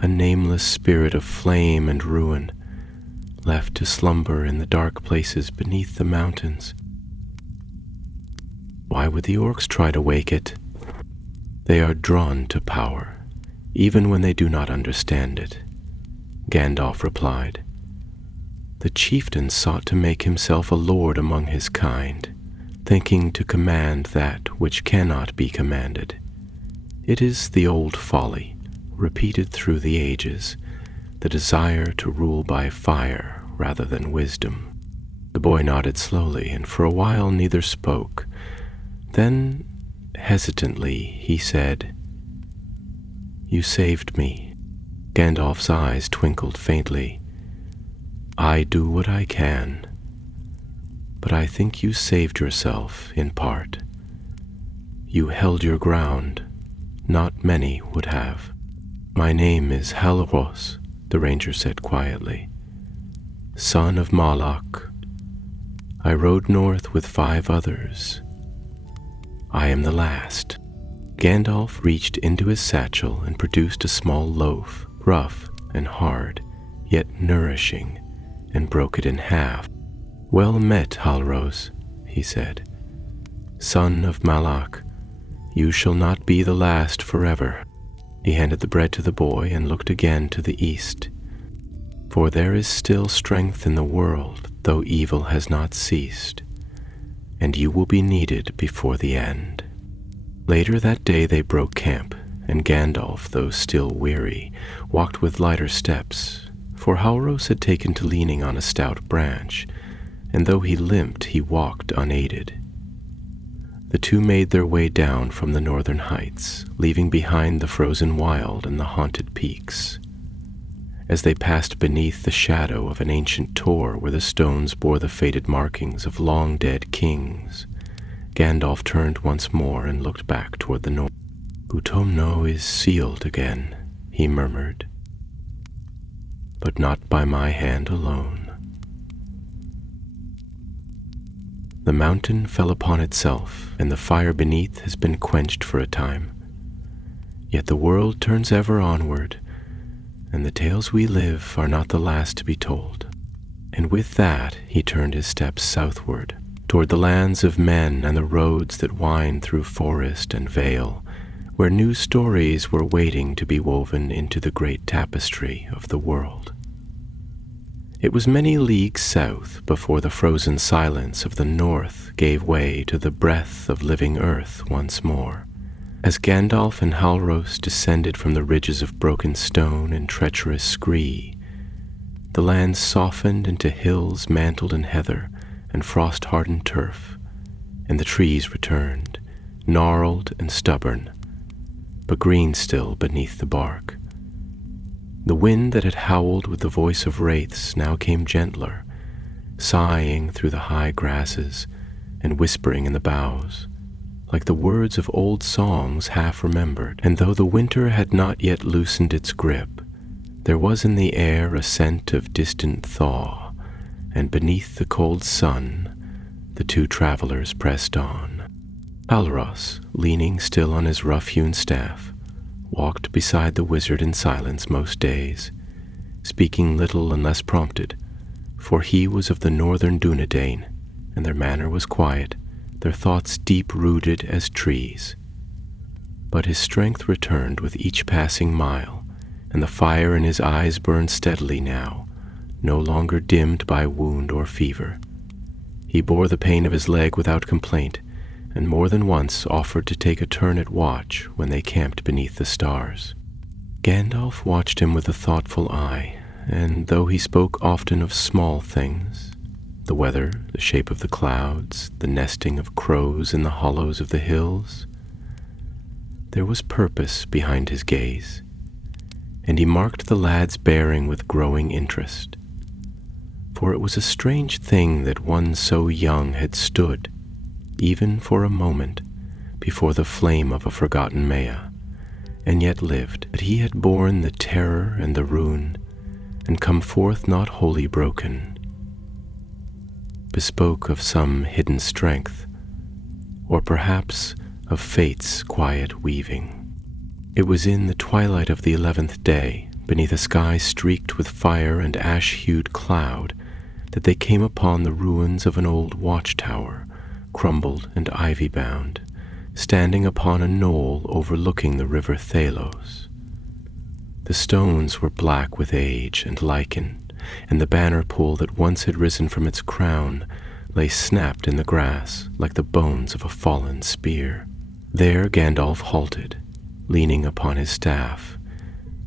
A nameless spirit of flame and ruin, left to slumber in the dark places beneath the mountains. Why would the orcs try to wake it? They are drawn to power, even when they do not understand it," Gandalf replied. "The chieftain sought to make himself a lord among his kind, thinking to command that which cannot be commanded. It is the old folly, repeated through the ages, the desire to rule by fire rather than wisdom." The boy nodded slowly, and for a while neither spoke. Then, hesitantly, he said, "You saved me." Gandalf's eyes twinkled faintly. "I do what I can, but I think you saved yourself in part. You held your ground. Not many would have." "My name is Halros," the ranger said quietly, "son of Malak. I rode north with 5 others. I am the last." Gandalf reached into his satchel and produced a small loaf, rough and hard, yet nourishing, and broke it in half. "Well met, Halros," he said. "Son of Malak, you shall not be the last forever." He handed the bread to the boy and looked again to the east. "For there is still strength in the world, though evil has not ceased, and you will be needed before the end." Later that day they broke camp, and Gandalf, though still weary, walked with lighter steps, for Halros had taken to leaning on a stout branch, and though he limped, he walked unaided. The two made their way down from the northern heights, leaving behind the frozen wild and the haunted peaks. As they passed beneath the shadow of an ancient tor where the stones bore the faded markings of long-dead kings, Gandalf turned once more and looked back toward the north. "Utumno is sealed again," he murmured, "but not by my hand alone." The mountain fell upon itself, and the fire beneath has been quenched for a time. Yet the world turns ever onward, and the tales we live are not the last to be told. And with that he turned his steps southward, toward the lands of men and the roads that wind through forest and vale, where new stories were waiting to be woven into the great tapestry of the world. It was many leagues south before the frozen silence of the north gave way to the breath of living earth once more. As Gandalf and Halros descended from the ridges of broken stone and treacherous scree, the land softened into hills mantled in heather and frost-hardened turf, and the trees returned, gnarled and stubborn, but green still beneath the bark. The wind that had howled with the voice of wraiths now came gentler, sighing through the high grasses and whispering in the boughs, like the words of old songs half remembered. And though the winter had not yet loosened its grip, there was in the air a scent of distant thaw, and beneath the cold sun the two travelers pressed on. Alros, leaning still on his rough-hewn staff, walked beside the wizard in silence most days, speaking little unless prompted, for he was of the northern Dunedain, and their manner was quiet, their thoughts deep-rooted as trees. But his strength returned with each passing mile, and the fire in his eyes burned steadily now, no longer dimmed by wound or fever. He bore the pain of his leg without complaint, and more than once offered to take a turn at watch when they camped beneath the stars. Gandalf watched him with a thoughtful eye, and though he spoke often of small things, the weather, the shape of the clouds, the nesting of crows in the hollows of the hills, there was purpose behind his gaze, and he marked the lad's bearing with growing interest. For it was a strange thing that one so young had stood, even for a moment, before the flame of a forgotten Maya, and yet lived, that he had borne the terror and the ruin, and come forth not wholly broken, bespoke of some hidden strength, or perhaps of fate's quiet weaving. It was in the twilight of the 11th day, beneath a sky streaked with fire and ash-hued cloud, that they came upon the ruins of an old watchtower, crumbled and ivy-bound, standing upon a knoll overlooking the river Thalos. The stones were black with age and lichen, and the banner pole that once had risen from its crown lay snapped in the grass like the bones of a fallen spear. There Gandalf halted, leaning upon his staff,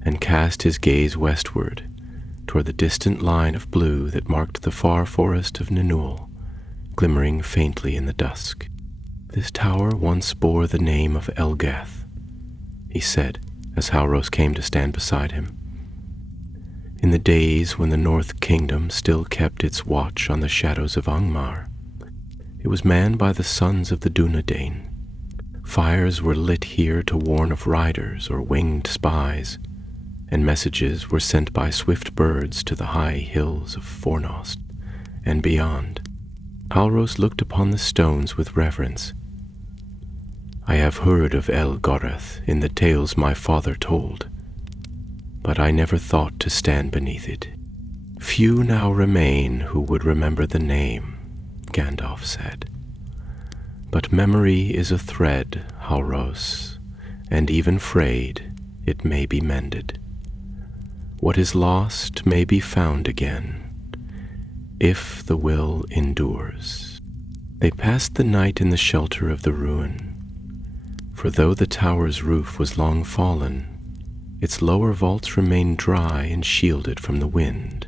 and cast his gaze westward, toward the distant line of blue that marked the far forest of Ninul, glimmering faintly in the dusk. "This tower once bore the name of Elgath," he said, as Halros came to stand beside him. "In the days when the North Kingdom still kept its watch on the shadows of Angmar, it was manned by the sons of the Dunedain. Fires were lit here to warn of riders or winged spies, and messages were sent by swift birds to the high hills of Fornost and beyond." Halros looked upon the stones with reverence. "I have heard of El Goreth in the tales my father told, but I never thought to stand beneath it." "Few now remain who would remember the name," Gandalf said. "But memory is a thread, Halros, and even frayed, it may be mended. What is lost may be found again, if the will endures." They passed the night in the shelter of the ruin, for though the tower's roof was long fallen, its lower vaults remained dry and shielded from the wind.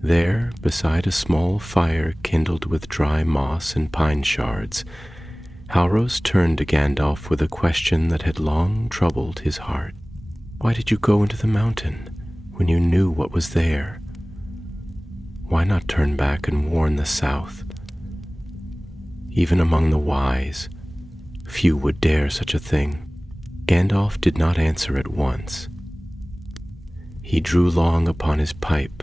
There, beside a small fire kindled with dry moss and pine shards, Halros turned to Gandalf with a question that had long troubled his heart. "Why did you go into the mountain when you knew what was there? Why not turn back and warn the south? Even among the wise, few would dare such a thing." Gandalf did not answer at once. He drew long upon his pipe,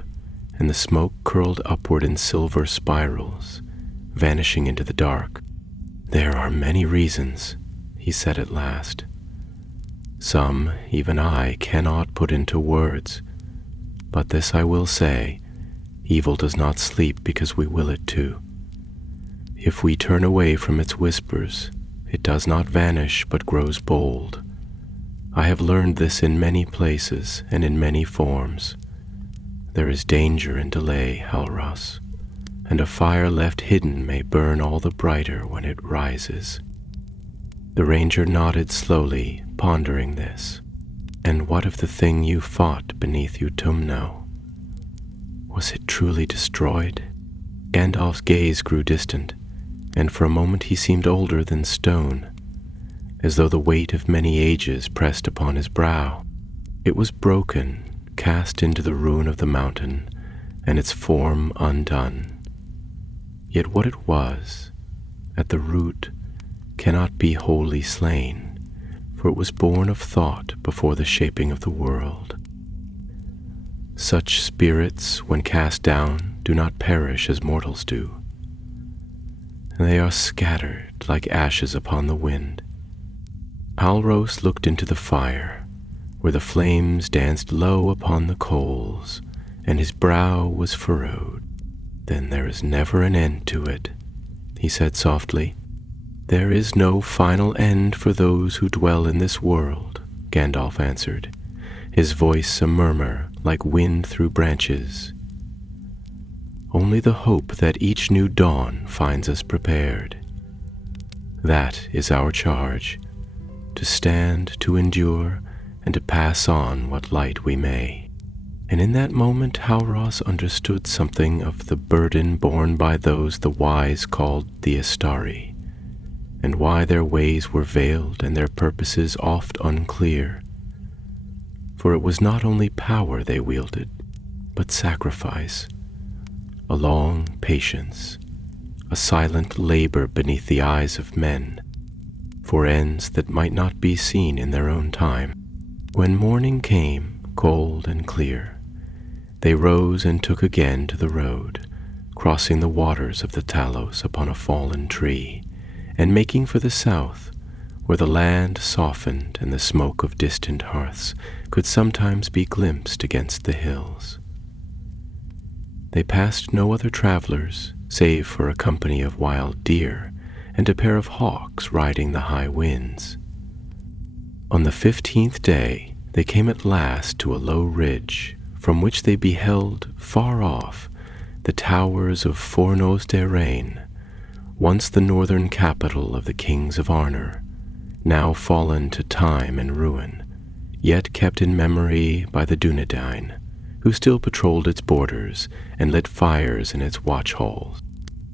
and the smoke curled upward in silver spirals, vanishing into the dark. "There are many reasons," he said at last. "Some even I cannot put into words, but this I will say, evil does not sleep because we will it to. If we turn away from its whispers, it does not vanish but grows bold. I have learned this in many places and in many forms. There is danger in delay, Halros, and a fire left hidden may burn all the brighter when it rises." The ranger nodded slowly, pondering this. "And what of the thing you fought beneath Utumno? Was it truly destroyed?" Gandalf's gaze grew distant, and for a moment he seemed older than stone, as though the weight of many ages pressed upon his brow. "It was broken, cast into the ruin of the mountain, and its form undone. Yet what it was, at the root, cannot be wholly slain, for it was born of thought before the shaping of the world. Such spirits, when cast down, do not perish as mortals do. They are scattered like ashes upon the wind. Halros looked into the fire, where the flames danced low upon the coals, and his brow was furrowed. "Then there is never an end to it," he said softly. "There is no final end for those who dwell in this world," Gandalf answered, his voice a murmur like wind through branches. "Only the hope that each new dawn finds us prepared. That is our charge, to stand, to endure, and to pass on what light we may." And in that moment Halros understood something of the burden borne by those the wise called the Astari, and why their ways were veiled and their purposes oft unclear. For it was not only power they wielded, but sacrifice, a long patience, a silent labor beneath the eyes of men, for ends that might not be seen in their own time. When morning came, cold and clear, they rose and took again to the road, crossing the waters of the Talos upon a fallen tree, and making for the south, where the land softened and the smoke of distant hearths could sometimes be glimpsed against the hills. They passed no other travelers, save for a company of wild deer and a pair of hawks riding the high winds. On the 15th day, they came at last to a low ridge, from which they beheld, far off, the towers of Fornos Derain, once the northern capital of the kings of Arnor, now fallen to time and ruin, yet kept in memory by the Dunedain, who still patrolled its borders and lit fires in its watch halls.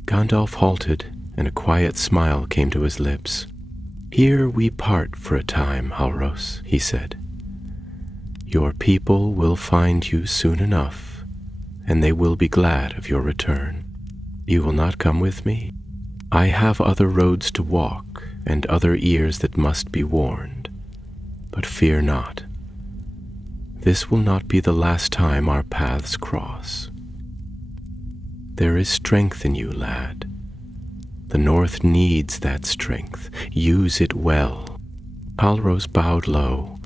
Gandalf halted, and a quiet smile came to his lips. "Here we part for a time, Halros," he said. "Your people will find you soon enough, and they will be glad of your return. You will not come with me? I have other roads to walk, and other ears that must be warned. But fear not. This will not be the last time our paths cross. There is strength in you, lad. The North needs that strength. Use it well." Halros bowed low,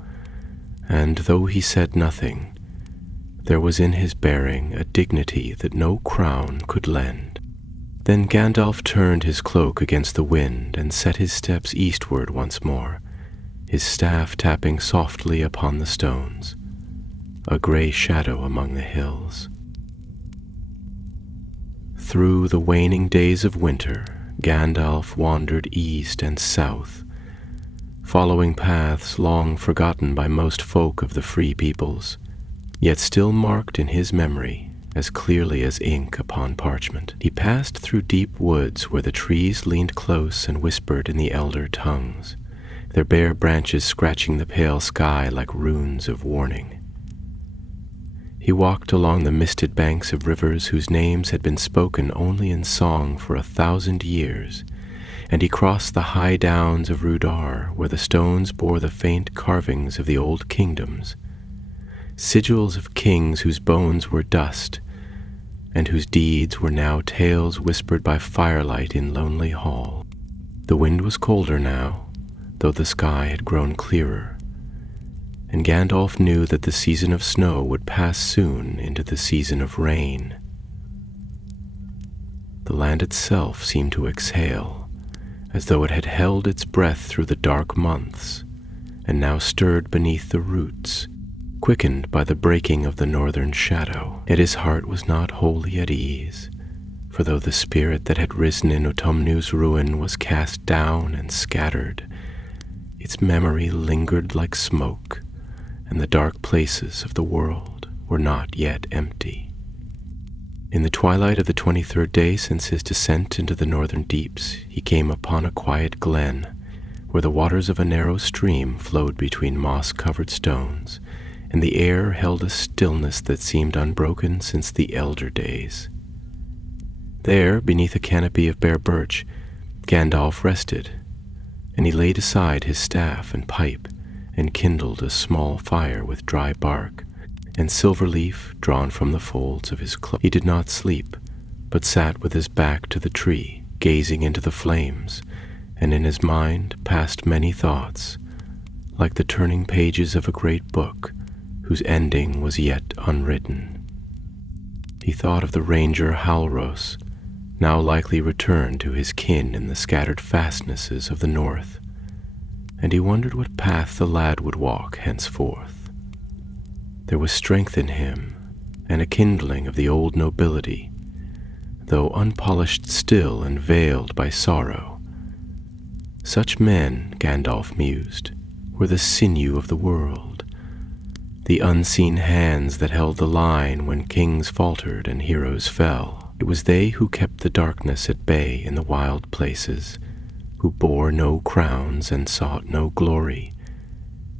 and though he said nothing, there was in his bearing a dignity that no crown could lend. Then Gandalf turned his cloak against the wind and set his steps eastward once more, his staff tapping softly upon the stones, a grey shadow among the hills. Through the waning days of winter, Gandalf wandered east and south, following paths long forgotten by most folk of the free peoples, yet still marked in his memory as clearly as ink upon parchment. He passed through deep woods where the trees leaned close and whispered in the elder tongues, their bare branches scratching the pale sky like runes of warning. He walked along the misted banks of rivers whose names had been spoken only in song for 1,000 years, and he crossed the high downs of Rudar, where the stones bore the faint carvings of the old kingdoms, sigils of kings whose bones were dust, and whose deeds were now tales whispered by firelight in lonely hall. The wind was colder now, though the sky had grown clearer, and Gandalf knew that the season of snow would pass soon into the season of rain. The land itself seemed to exhale, as though it had held its breath through the dark months, and now stirred beneath the roots, quickened by the breaking of the northern shadow. Yet his heart was not wholly at ease, for though the spirit that had risen in Utumno's ruin was cast down and scattered, its memory lingered like smoke, and the dark places of the world were not yet empty. In the twilight of the 23rd day since his descent into the northern deeps, he came upon a quiet glen, where the waters of a narrow stream flowed between moss-covered stones, and the air held a stillness that seemed unbroken since the elder days. There, beneath a canopy of bare birch, Gandalf rested, and he laid aside his staff and pipe, and kindled a small fire with dry bark and silver leaf drawn from the folds of his cloak. He did not sleep, but sat with his back to the tree, gazing into the flames, and in his mind passed many thoughts, like the turning pages of a great book whose ending was yet unwritten. He thought of the ranger Halros, now likely returned to his kin in the scattered fastnesses of the north, and he wondered what path the lad would walk henceforth. There was strength in him, and a kindling of the old nobility, though unpolished still and veiled by sorrow. Such men, Gandalf mused, were the sinew of the world, the unseen hands that held the line when kings faltered and heroes fell. It was they who kept the darkness at bay in the wild places, who bore no crowns and sought no glory,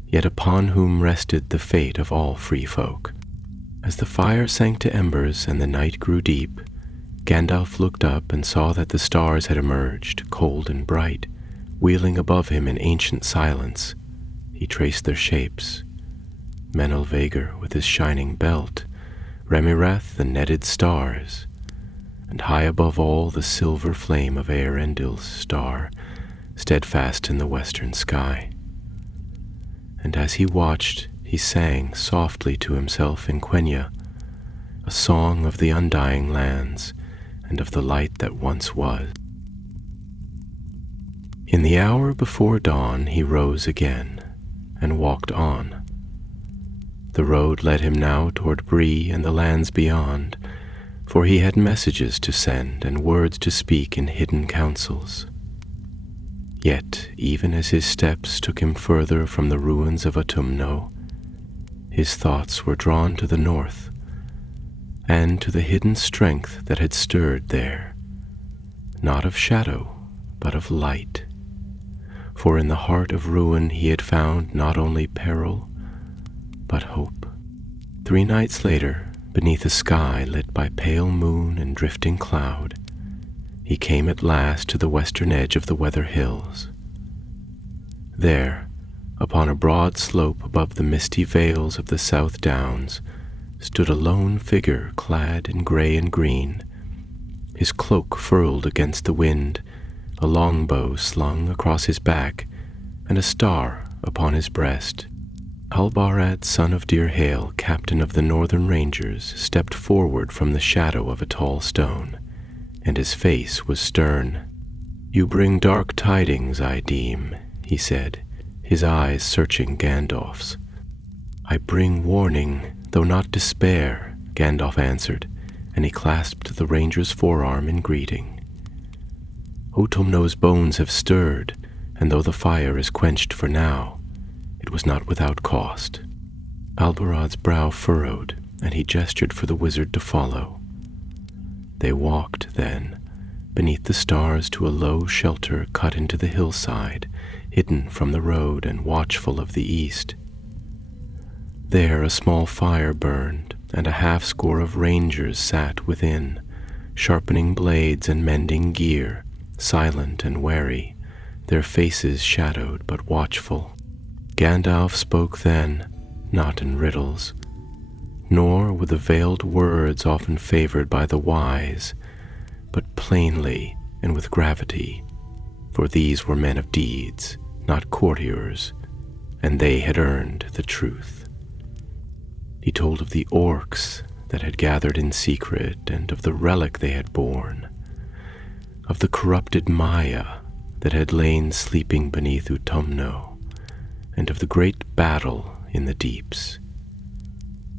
yet upon whom rested the fate of all free folk. As the fire sank to embers and the night grew deep, Gandalf looked up and saw that the stars had emerged, cold and bright, wheeling above him in ancient silence. He traced their shapes. Menelvager with his shining belt, Remireth the netted stars, and high above all the silver flame of Eärendil's star, steadfast in the western sky. And as he watched, he sang softly to himself in Quenya, a song of the undying lands and of the light that once was. In the hour before dawn he rose again and walked on. The road led him now toward Bree and the lands beyond, for he had messages to send and words to speak in hidden councils. Yet, even as his steps took him further from the ruins of Utumno, his thoughts were drawn to the north, and to the hidden strength that had stirred there, not of shadow, but of light. For in the heart of ruin he had found not only peril, but hope. 3 nights later, beneath a sky lit by pale moon and drifting cloud, he came at last to the western edge of the Weather Hills. There, upon a broad slope above the misty vales of the South Downs, stood a lone figure clad in gray and green, his cloak furled against the wind, a longbow slung across his back, and a star upon his breast. Halbarad, son of Dirhael, captain of the Northern Rangers, stepped forward from the shadow of a tall stone, and his face was stern. "You bring dark tidings, I deem," he said, his eyes searching Gandalf's. "I bring warning, though not despair," Gandalf answered, and he clasped the ranger's forearm in greeting. "Utumno's bones have stirred, and though the fire is quenched for now, it was not without cost." Albarad's brow furrowed, and he gestured for the wizard to follow. They walked, then, beneath the stars to a low shelter cut into the hillside, hidden from the road and watchful of the east. There a small fire burned, and a half-score of rangers sat within, sharpening blades and mending gear, silent and wary, their faces shadowed but watchful. Gandalf spoke then, not in riddles, nor with the veiled words often favored by the wise, but plainly and with gravity, for these were men of deeds, not courtiers, and they had earned the truth. He told of the orcs that had gathered in secret, and of the relic they had borne, of the corrupted Maya that had lain sleeping beneath Utumno, and of the great battle in the deeps.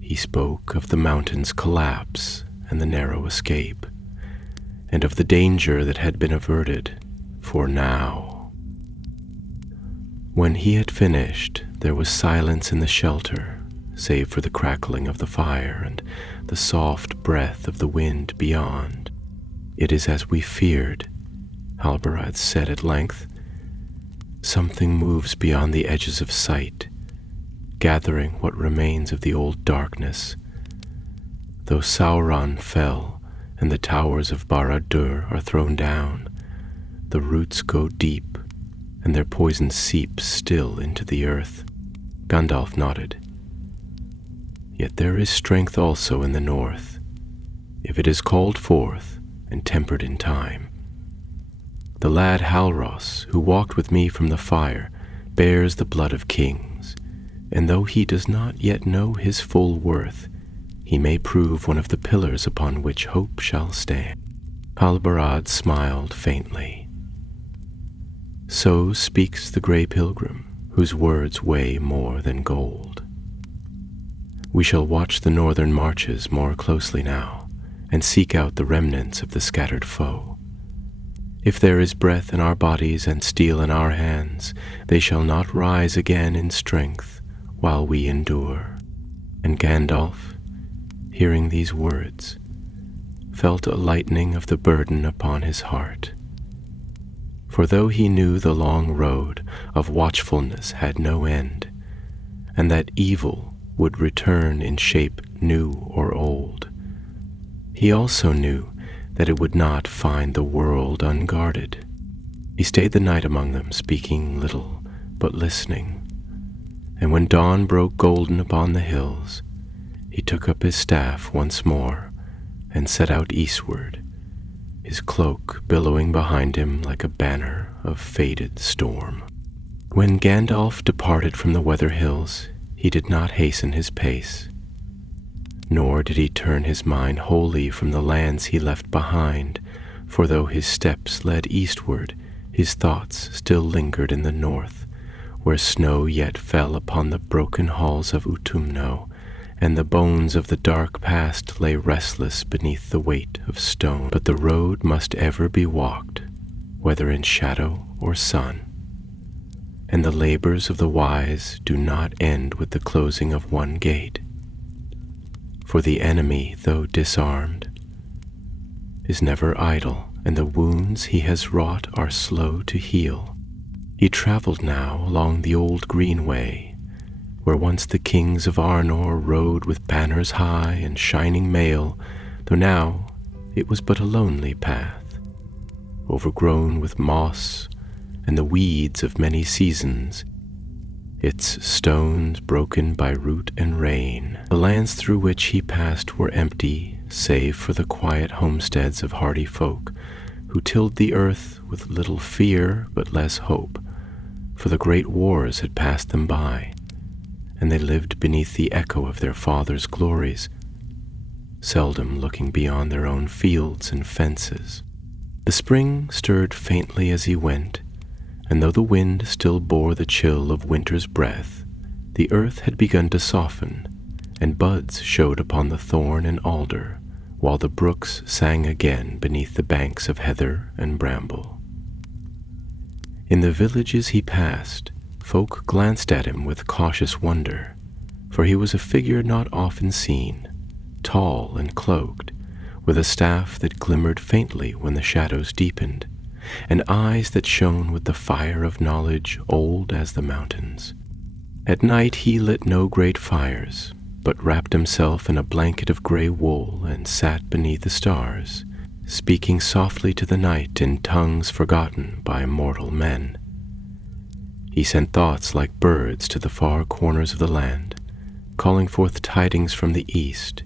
He spoke of the mountain's collapse and the narrow escape, and of the danger that had been averted for now. When he had finished, there was silence in the shelter, save for the crackling of the fire and the soft breath of the wind beyond. "It is as we feared," Halbarad said at length. "Something moves beyond the edges of sight, gathering what remains of the old darkness. Though Sauron fell and the towers of Barad-dûr are thrown down, the roots go deep, and their poison seeps still into the earth." Gandalf nodded. "Yet there is strength also in the north, if it is called forth and tempered in time. The lad Halros, who walked with me from the fire, bears the blood of kings, and though he does not yet know his full worth, he may prove one of the pillars upon which hope shall stand." Halbarad smiled faintly. So speaks the grey pilgrim, whose words weigh more than gold. We shall watch the northern marches more closely now, and seek out the remnants of the scattered foe. If there is breath in our bodies and steel in our hands, they shall not rise again in strength while we endure. And Gandalf, hearing these words, felt a lightening of the burden upon his heart. For though he knew the long road of watchfulness had no end, and that evil would return in shape new or old, he also knew that it would not find the world unguarded. He stayed the night among them, speaking little, but listening. And when dawn broke golden upon the hills, he took up his staff once more and set out eastward, his cloak billowing behind him like a banner of faded storm. When Gandalf departed from the Weather Hills, he did not hasten his pace, nor did he turn his mind wholly from the lands he left behind, for though his steps led eastward, his thoughts still lingered in the north, where snow yet fell upon the broken halls of Utumno, and the bones of the dark past lay restless beneath the weight of stone. But the road must ever be walked, whether in shadow or sun, and the labors of the wise do not end with the closing of one gate. For the enemy, though disarmed, is never idle, and the wounds he has wrought are slow to heal. He traveled now along the old greenway, where once the kings of Arnor rode with banners high and shining mail, though now it was but a lonely path, overgrown with moss and the weeds of many seasons, its stones broken by root and rain. The lands through which he passed were empty, save for the quiet homesteads of hardy folk, who tilled the earth with little fear but less hope, for the great wars had passed them by, and they lived beneath the echo of their fathers' glories, seldom looking beyond their own fields and fences. The spring stirred faintly as he went, and though the wind still bore the chill of winter's breath, the earth had begun to soften, and buds showed upon the thorn and alder, while the brooks sang again beneath the banks of heather and bramble. In the villages he passed, folk glanced at him with cautious wonder, for he was a figure not often seen, tall and cloaked, with a staff that glimmered faintly when the shadows deepened, and eyes that shone with the fire of knowledge old as the mountains. At night he lit no great fires, but wrapped himself in a blanket of grey wool and sat beneath the stars, speaking softly to the night in tongues forgotten by mortal men. He sent thoughts like birds to the far corners of the land, calling forth tidings from the east,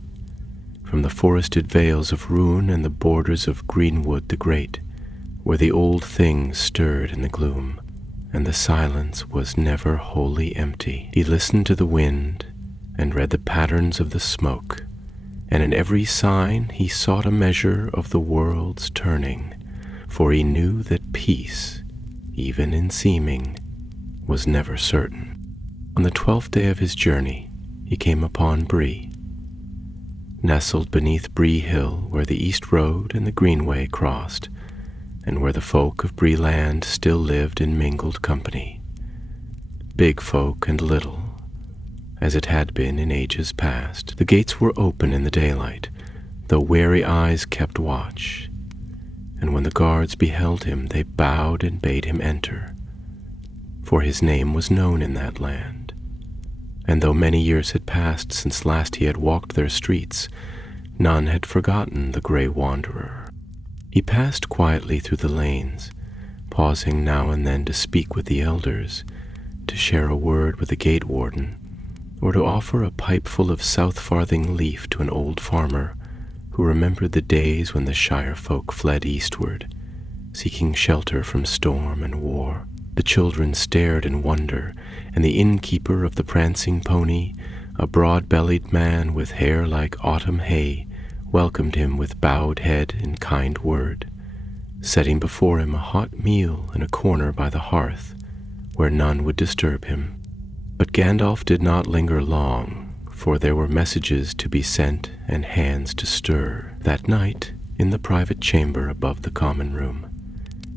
from the forested vales of Rhûn and the borders of Greenwood the Great, where the old things stirred in the gloom, and the silence was never wholly empty. He listened to the wind and read the patterns of the smoke, and in every sign he sought a measure of the world's turning, for he knew that peace, even in seeming, was never certain. On the 12th day of his journey, he came upon Bree. Nestled beneath Bree Hill, where the east road and the greenway crossed, and where the folk of Bree Land still lived in mingled company, big folk and little, as it had been in ages past. The gates were open in the daylight, though wary eyes kept watch, and when the guards beheld him, they bowed and bade him enter, for his name was known in that land. And though many years had passed since last he had walked their streets, none had forgotten the grey wanderer. He passed quietly through the lanes, pausing now and then to speak with the elders, to share a word with the gate warden, or to offer a pipeful of South Farthing leaf to an old farmer who remembered the days when the shire folk fled eastward, seeking shelter from storm and war. The children stared in wonder, and the innkeeper of the prancing pony, a broad-bellied man with hair like autumn hay, welcomed him with bowed head and kind word, setting before him a hot meal in a corner by the hearth, where none would disturb him. But Gandalf did not linger long, for there were messages to be sent and hands to stir. That night, in the private chamber above the common room,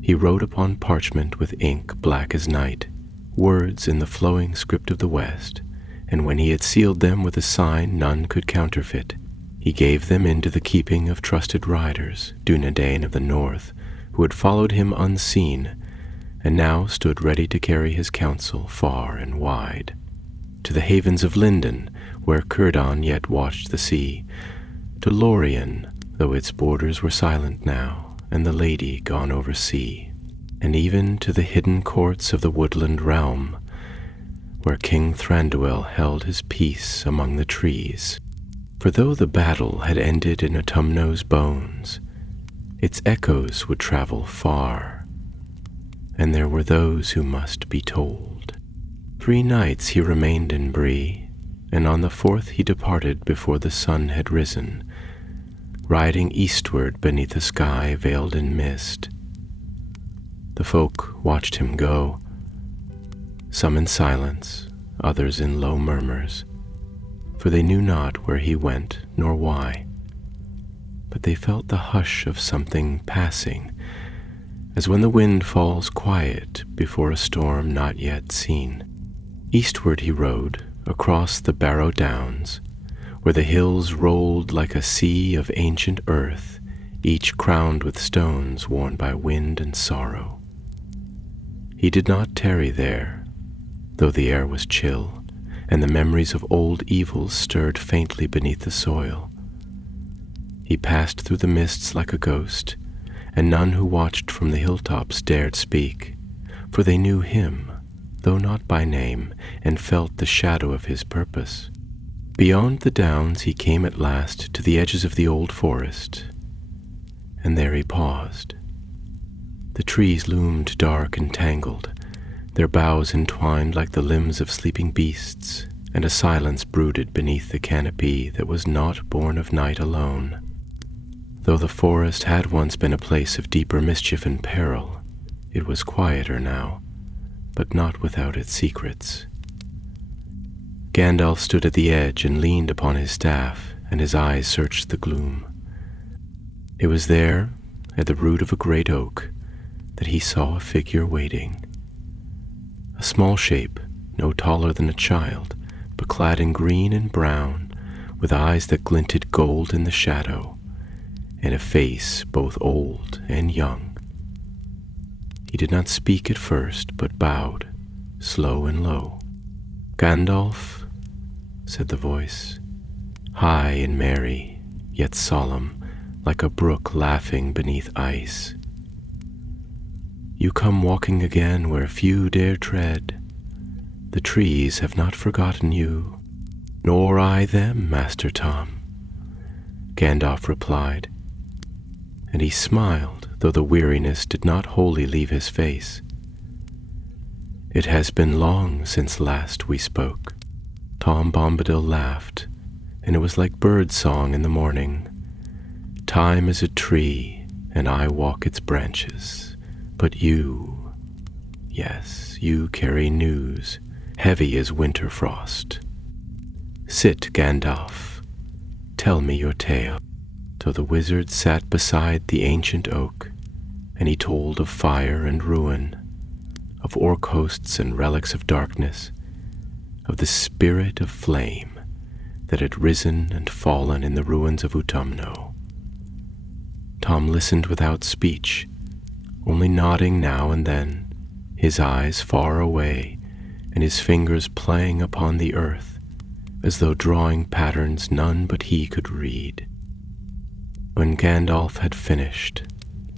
he wrote upon parchment with ink black as night, words in the flowing script of the West, and when he had sealed them with a sign none could counterfeit, he gave them into the keeping of trusted riders, Dunedain of the North, who had followed him unseen, and now stood ready to carry his counsel far and wide. To the havens of Lindon, where Círdan yet watched the sea, to Lorien, though its borders were silent now, and the lady gone over sea, and even to the hidden courts of the woodland realm, where King Thranduil held his peace among the trees. For though the battle had ended in Utumno's bones, its echoes would travel far, and there were those who must be told. 3 nights he remained in Bree, and on the 4th he departed before the sun had risen, riding eastward beneath a sky veiled in mist. The folk watched him go, some in silence, others in low murmurs, for they knew not where he went nor why, but they felt the hush of something passing, as when the wind falls quiet before a storm not yet seen. Eastward he rode, across the Barrow Downs, where the hills rolled like a sea of ancient earth, each crowned with stones worn by wind and sorrow. He did not tarry there, though the air was chill, and the memories of old evils stirred faintly beneath the soil. He passed through the mists like a ghost, and none who watched from the hilltops dared speak, for they knew him, though not by name, and felt the shadow of his purpose. Beyond the downs he came at last to the edges of the old forest, and there he paused. The trees loomed dark and tangled, their boughs entwined like the limbs of sleeping beasts, and a silence brooded beneath the canopy that was not born of night alone. Though the forest had once been a place of deeper mischief and peril, it was quieter now, but not without its secrets. Gandalf stood at the edge and leaned upon his staff, and his eyes searched the gloom. It was there, at the root of a great oak, that he saw a figure waiting. A small shape, no taller than a child, but clad in green and brown, with eyes that glinted gold in the shadow, and a face both old and young. He did not speak at first, but bowed, slow and low. "Gandalf," said the voice, high and merry, yet solemn, like a brook laughing beneath ice. "You come walking again where few dare tread. The trees have not forgotten you, nor I them, Master Tom," Gandalf replied, and he smiled, though the weariness did not wholly leave his face. "It has been long since last we spoke." Tom Bombadil laughed, and it was like bird song in the morning. "Time is a tree, and I walk its branches, but you, yes, you carry news, heavy as winter frost. Sit, Gandalf, tell me your tale." So the wizard sat beside the ancient oak, and he told of fire and ruin, of orc hosts and relics of darkness, of the spirit of flame that had risen and fallen in the ruins of Utumno. Tom listened without speech, only nodding now and then, his eyes far away and his fingers playing upon the earth, as though drawing patterns none but he could read. When Gandalf had finished,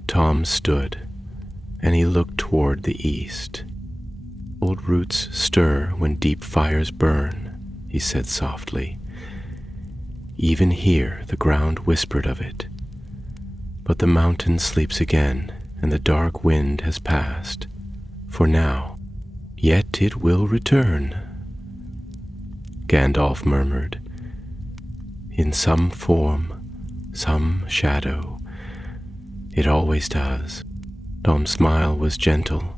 Tom stood, and he looked toward the east. "Old roots stir when deep fires burn," he said softly. "Even here the ground whispered of it, but the mountain sleeps again, and the dark wind has passed, for now, yet it will return, Gandalf murmured. In some form, some shadow. It always does. Tom's smile was gentle,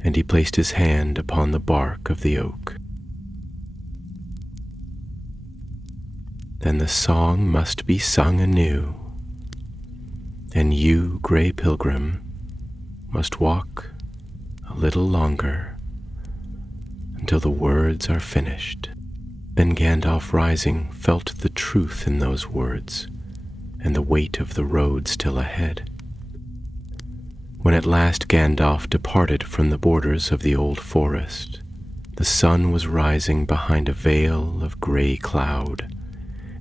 and he placed his hand upon the bark of the oak. Then the song must be sung anew, and you, gray pilgrim, must walk a little longer until the words are finished. Then Gandalf, rising, felt the truth in those words and the weight of the road still ahead. When at last Gandalf departed from the borders of the old forest, the sun was rising behind a veil of gray cloud,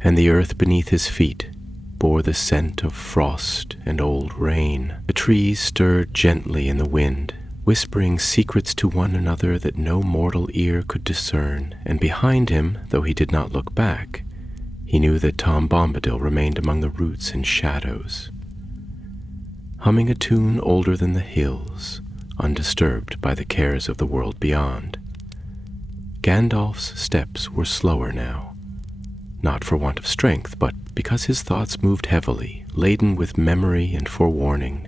and the earth beneath his feet bore the scent of frost and old rain. The trees stirred gently in the wind, whispering secrets to one another that no mortal ear could discern, and behind him, though he did not look back, he knew that Tom Bombadil remained among the roots and shadows, humming a tune older than the hills, undisturbed by the cares of the world beyond. Gandalf's steps were slower now, not for want of strength, but because his thoughts moved heavily, laden with memory and forewarning,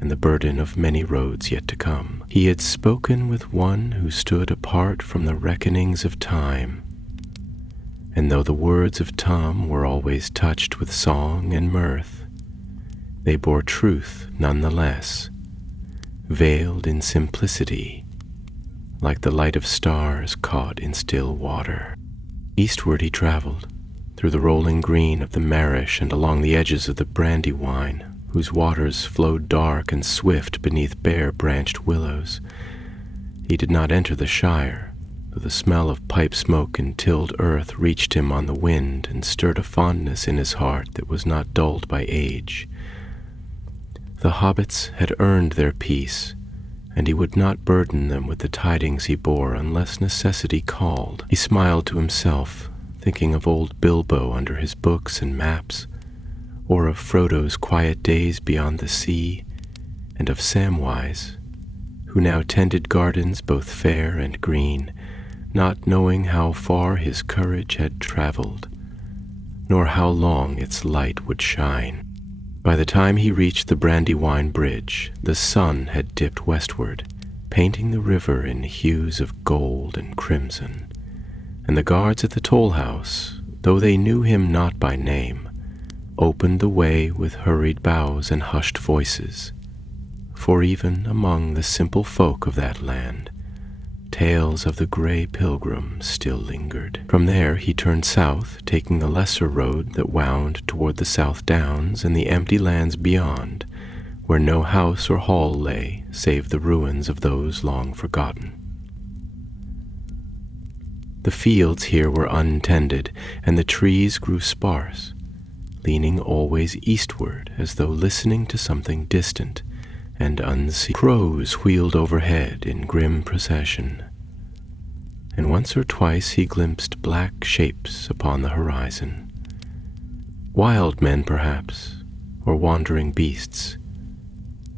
and the burden of many roads yet to come. He had spoken with one who stood apart from the reckonings of time, and though the words of Tom were always touched with song and mirth, they bore truth none the less, veiled in simplicity, like the light of stars caught in still water. Eastward he traveled, through the rolling green of the marish and along the edges of the Brandywine, whose waters flowed dark and swift beneath bare-branched willows. He did not enter the Shire, though the smell of pipe smoke and tilled earth reached him on the wind and stirred a fondness in his heart that was not dulled by age. The hobbits had earned their peace, and he would not burden them with the tidings he bore unless necessity called. He smiled to himself, thinking of old Bilbo under his books and maps, or of Frodo's quiet days beyond the sea, and of Samwise, who now tended gardens both fair and green, not knowing how far his courage had traveled, nor how long its light would shine. By the time he reached the Brandywine Bridge, the sun had dipped westward, painting the river in hues of gold and crimson, and the guards at the toll house, though they knew him not by name, opened the way with hurried bows and hushed voices, for even among the simple folk of that land, tales of the gray pilgrim still lingered. From there he turned south, taking the lesser road that wound toward the South Downs and the empty lands beyond, where no house or hall lay save the ruins of those long forgotten. The fields here were untended, and the trees grew sparse, leaning always eastward as though listening to something distant and unseen. Crows wheeled overhead in grim procession, and once or twice he glimpsed black shapes upon the horizon. Wild men, perhaps, or wandering beasts,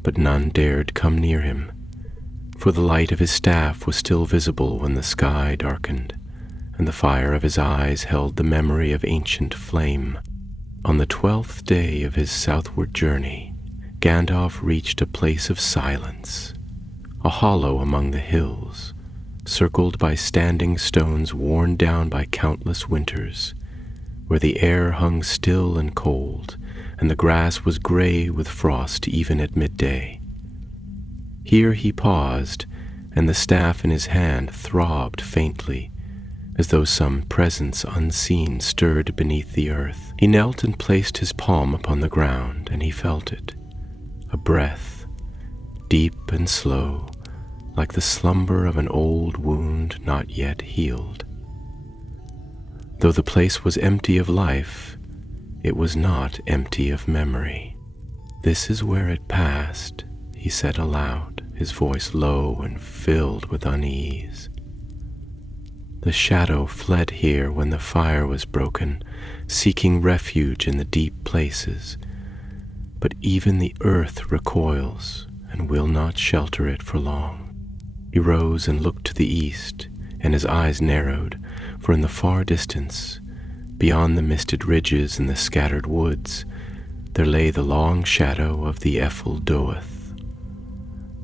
but none dared come near him, for the light of his staff was still visible when the sky darkened, and the fire of his eyes held the memory of ancient flame. On the 12th day of his southward journey, Gandalf reached a place of silence, a hollow among the hills, circled by standing stones worn down by countless winters, where the air hung still and cold, and the grass was gray with frost even at midday. Here he paused, and the staff in his hand throbbed faintly, as though some presence unseen stirred beneath the earth. He knelt and placed his palm upon the ground, and he felt it, a breath, deep and slow, like the slumber of an old wound not yet healed. Though the place was empty of life, it was not empty of memory. "This is where it passed," he said aloud, his voice low and filled with unease. "The shadow fled here when the fire was broken, seeking refuge in the deep places. but even the earth recoils and will not shelter it for long. He rose and looked to the east, and his eyes narrowed, for in the far distance, beyond the misted ridges and the scattered woods, there lay the long shadow of the Ephel Doeth,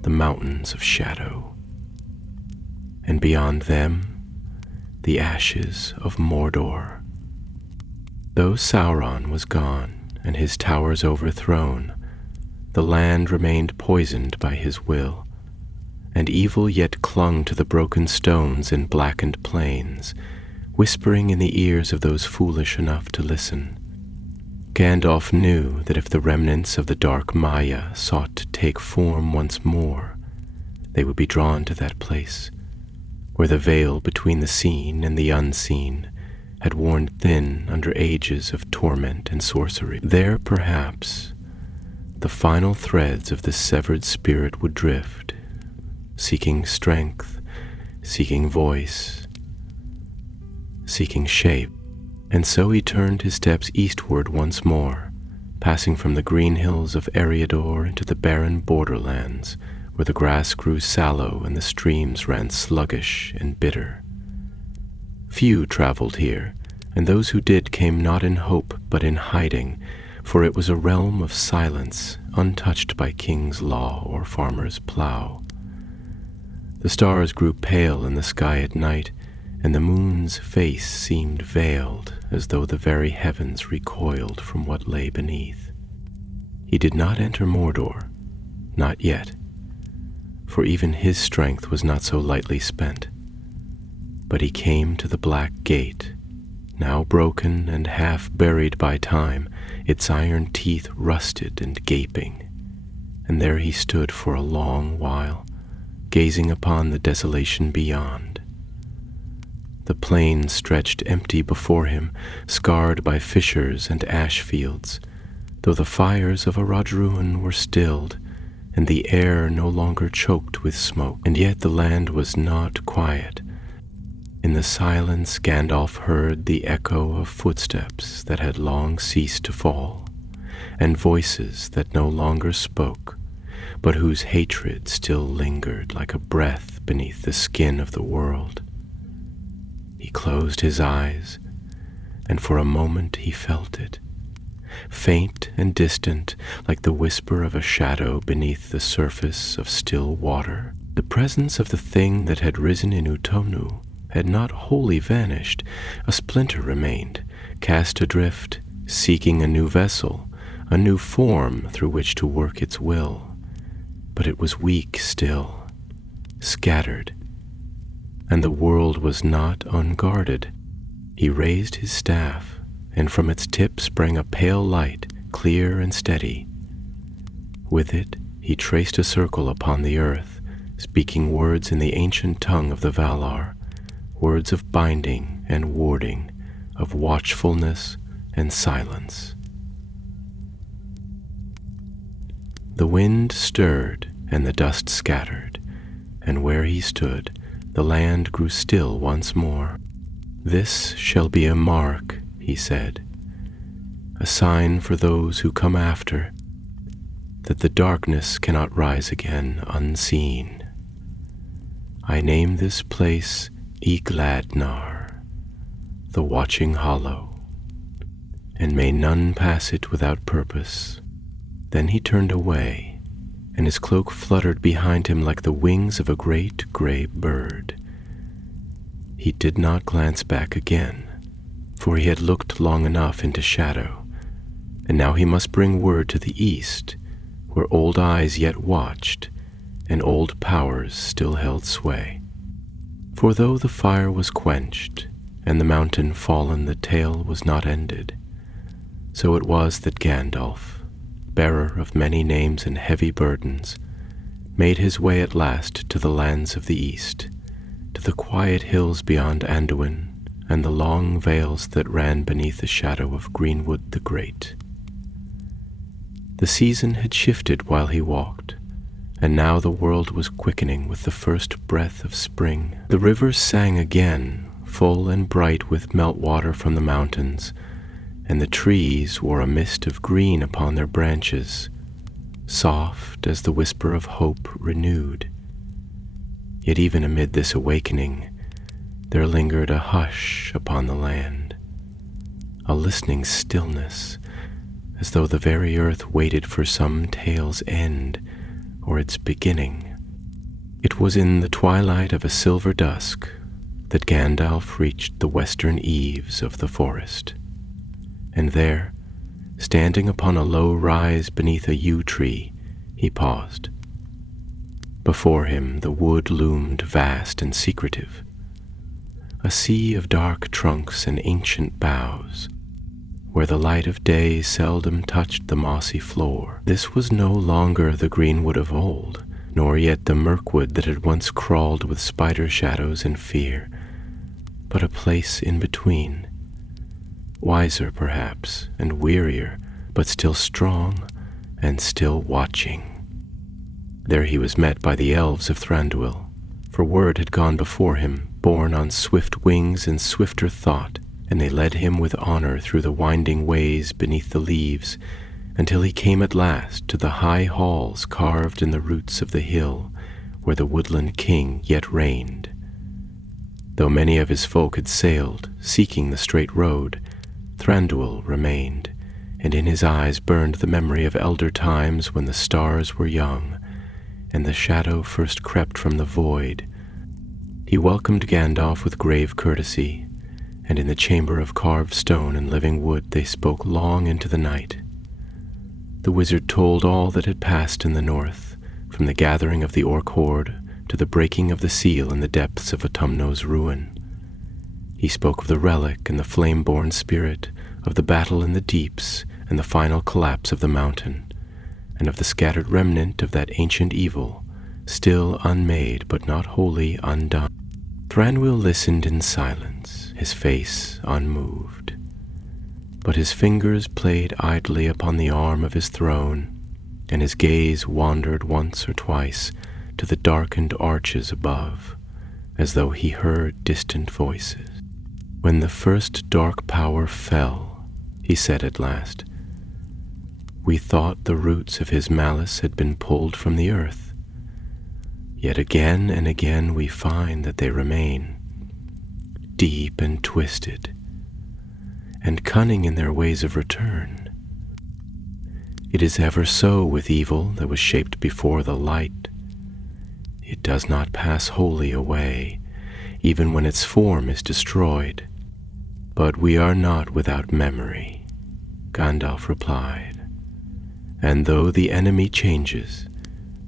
the mountains of shadow, and beyond them, the ashes of Mordor. Though Sauron was gone and his towers overthrown, the land remained poisoned by his will, and evil yet clung to the broken stones and blackened plains, whispering in the ears of those foolish enough to listen. Gandalf knew that if the remnants of the dark Maya sought to take form once more, they would be drawn to that place, where the veil between the seen and the unseen had worn thin under ages of torment and sorcery. There, perhaps, the final threads of the severed spirit would drift, seeking strength, seeking voice, seeking shape. And so he turned his steps eastward once more, passing from the green hills of Eriador into the barren borderlands, where the grass grew sallow and the streams ran sluggish and bitter. Few traveled here, and those who did came not in hope but in hiding, for it was a realm of silence, untouched by king's law or farmer's plow. The stars grew pale in the sky at night, and the moon's face seemed veiled, as though the very heavens recoiled from what lay beneath. He did not enter Mordor, not yet, for even his strength was not so lightly spent. But he came to the black gate, now broken and half buried by time, its iron teeth rusted and gaping, and there he stood for a long while, gazing upon the desolation beyond. The plain stretched empty before him, scarred by fissures and ash fields, though the fires of Aradruin were stilled, and the air no longer choked with smoke. And yet the land was not quiet. In the silence Gandalf heard the echo of footsteps that had long ceased to fall, and voices that no longer spoke, but whose hatred still lingered like a breath beneath the skin of the world. He closed his eyes, and for a moment he felt it, faint and distant, like the whisper of a shadow beneath the surface of still water. The presence of the thing that had risen in Utumno had not wholly vanished. A splinter remained, cast adrift, seeking a new vessel, a new form through which to work its will. But it was weak still, scattered, and the world was not unguarded. He raised his staff, and from its tip sprang a pale light, clear and steady. With it he traced a circle upon the earth, speaking words in the ancient tongue of the Valar, words of binding and warding, of watchfulness and silence. The wind stirred and the dust scattered, and where he stood, the land grew still once more. "This shall be a mark," he said, "a sign for those who come after, that the darkness cannot rise again unseen. I name this place Igladnar, the Watching Hollow, and may none pass it without purpose." Then he turned away, and his cloak fluttered behind him like the wings of a great gray bird. He did not glance back again, for he had looked long enough into shadow, and now he must bring word to the east, where old eyes yet watched, and old powers still held sway. For though the fire was quenched, and the mountain fallen, the tale was not ended. So it was that Gandalf, bearer of many names and heavy burdens, made his way at last to the lands of the east, to the quiet hills beyond Anduin, and the long vales that ran beneath the shadow of Greenwood the Great. The season had shifted while he walked, and now the world was quickening with the first breath of spring. The rivers sang again, full and bright with meltwater from the mountains, and the trees wore a mist of green upon their branches, soft as the whisper of hope renewed. Yet even amid this awakening, there lingered a hush upon the land, a listening stillness, as though the very earth waited for some tale's end or its beginning. It was in the twilight of a silver dusk that Gandalf reached the western eaves of the forest, and there, standing upon a low rise beneath a yew tree, he paused. Before him the wood loomed vast and secretive, a sea of dark trunks and ancient boughs, where the light of day seldom touched the mossy floor. This was no longer the greenwood of old, nor yet the mirkwood that had once crawled with spider shadows and fear, but a place in between, wiser perhaps and wearier, but still strong and still watching. There he was met by the elves of Thranduil, for word had gone before him, borne on swift wings and swifter thought, and they led him with honor through the winding ways beneath the leaves, until he came at last to the high halls carved in the roots of the hill, where the woodland king yet reigned. Though many of his folk had sailed, seeking the straight road, Thranduil remained, and in his eyes burned the memory of elder times when the stars were young, and the shadow first crept from the void. He welcomed Gandalf with grave courtesy, and in the chamber of carved stone and living wood they spoke long into the night. The wizard told all that had passed in the north, from the gathering of the orc horde to the breaking of the seal in the depths of Utumno's ruin. He spoke of the relic and the flame-born spirit, of the battle in the deeps and the final collapse of the mountain, and of the scattered remnant of that ancient evil, still unmade but not wholly undone. Thranduil listened in silence, his face unmoved, but his fingers played idly upon the arm of his throne, and his gaze wandered once or twice to the darkened arches above, as though he heard distant voices. When the first dark power fell, he said at last, we thought the roots of his malice had been pulled from the earth. Yet again and again we find that they remain, deep and twisted, and cunning in their ways of return. It is ever so with evil that was shaped before the light. It does not pass wholly away, even when its form is destroyed. But we are not without memory, Gandalf replied, and though the enemy changes,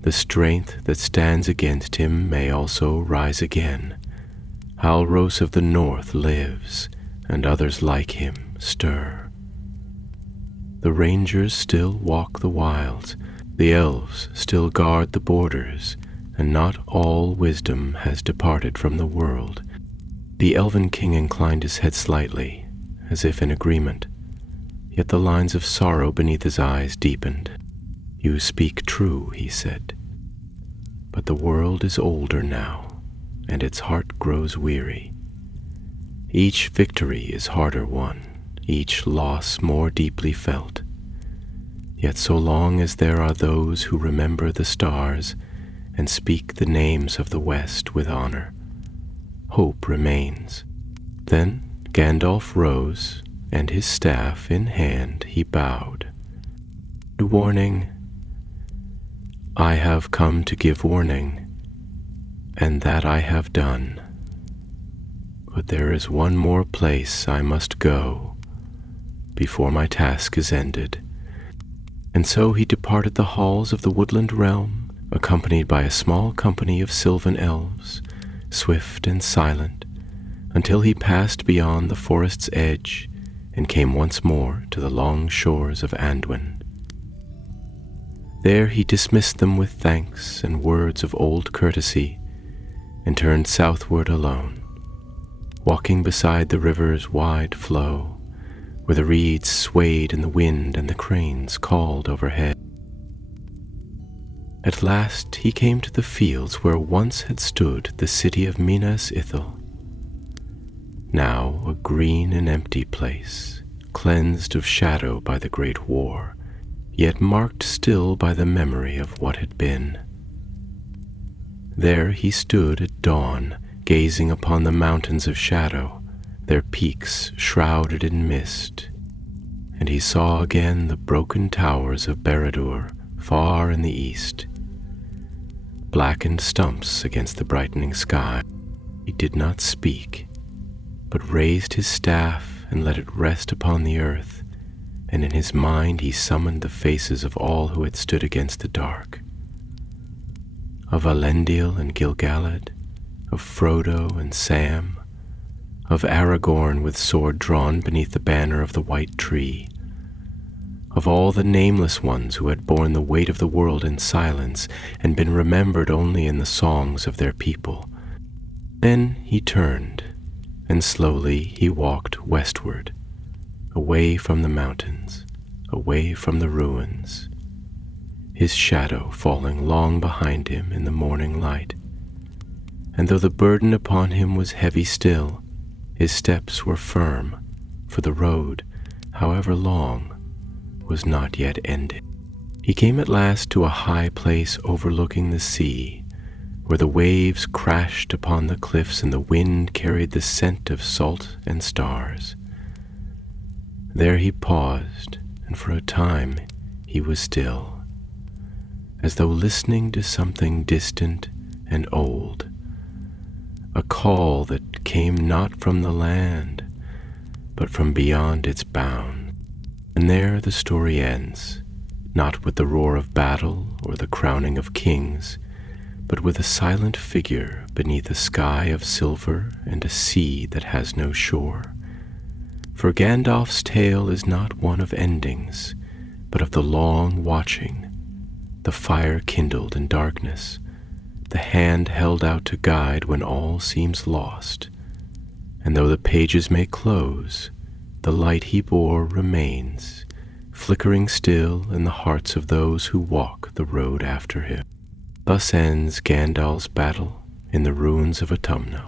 the strength that stands against him may also rise again. Halros of the North lives, and others like him stir. The rangers still walk the wilds, the elves still guard the borders, and not all wisdom has departed from the world. The elven king inclined his head slightly, as if in agreement, yet the lines of sorrow beneath his eyes deepened. You speak true, he said, but the world is older now, and its heart grows weary. Each victory is harder won, each loss more deeply felt. Yet so long as there are those who remember the stars and speak the names of the West with honor, hope remains. Then Gandalf rose, and his staff in hand he bowed. Warning, I have come to give warning, and that I have done. But there is one more place I must go before my task is ended. And so he departed the halls of the woodland realm, accompanied by a small company of sylvan elves, swift and silent, until he passed beyond the forest's edge and came once more to the long shores of Anduin. There he dismissed them with thanks and words of old courtesy, and turned southward alone, walking beside the river's wide flow, where the reeds swayed in the wind and the cranes called overhead. At last he came to the fields where once had stood the city of Minas Ithil, now a green and empty place, cleansed of shadow by the great war, yet marked still by the memory of what had been. There he stood at dawn, gazing upon the mountains of shadow, their peaks shrouded in mist, and he saw again the broken towers of Barad-dûr far in the east, blackened stumps against the brightening sky. He did not speak, but raised his staff and let it rest upon the earth, and in his mind he summoned the faces of all who had stood against the dark, of Elendil and Gil-galad, of Frodo and Sam, of Aragorn with sword drawn beneath the banner of the white tree, of all the nameless ones who had borne the weight of the world in silence and been remembered only in the songs of their people. Then he turned, and slowly he walked westward, away from the mountains, away from the ruins, his shadow falling long behind him in the morning light. And though the burden upon him was heavy still, his steps were firm, for the road, however long, was not yet ended. He came at last to a high place overlooking the sea, where the waves crashed upon the cliffs and the wind carried the scent of salt and stars. There he paused, and for a time he was still, as though listening to something distant and old, a call that came not from the land, but from beyond its bounds. And there the story ends, not with the roar of battle or the crowning of kings, but with a silent figure beneath a sky of silver and a sea that has no shore. For Gandalf's tale is not one of endings, but of the long watching, the fire kindled in darkness, the hand held out to guide when all seems lost. And though the pages may close, the light he bore remains, flickering still in the hearts of those who walk the road after him. Thus ends Gandalf's battle in the ruins of Utumno.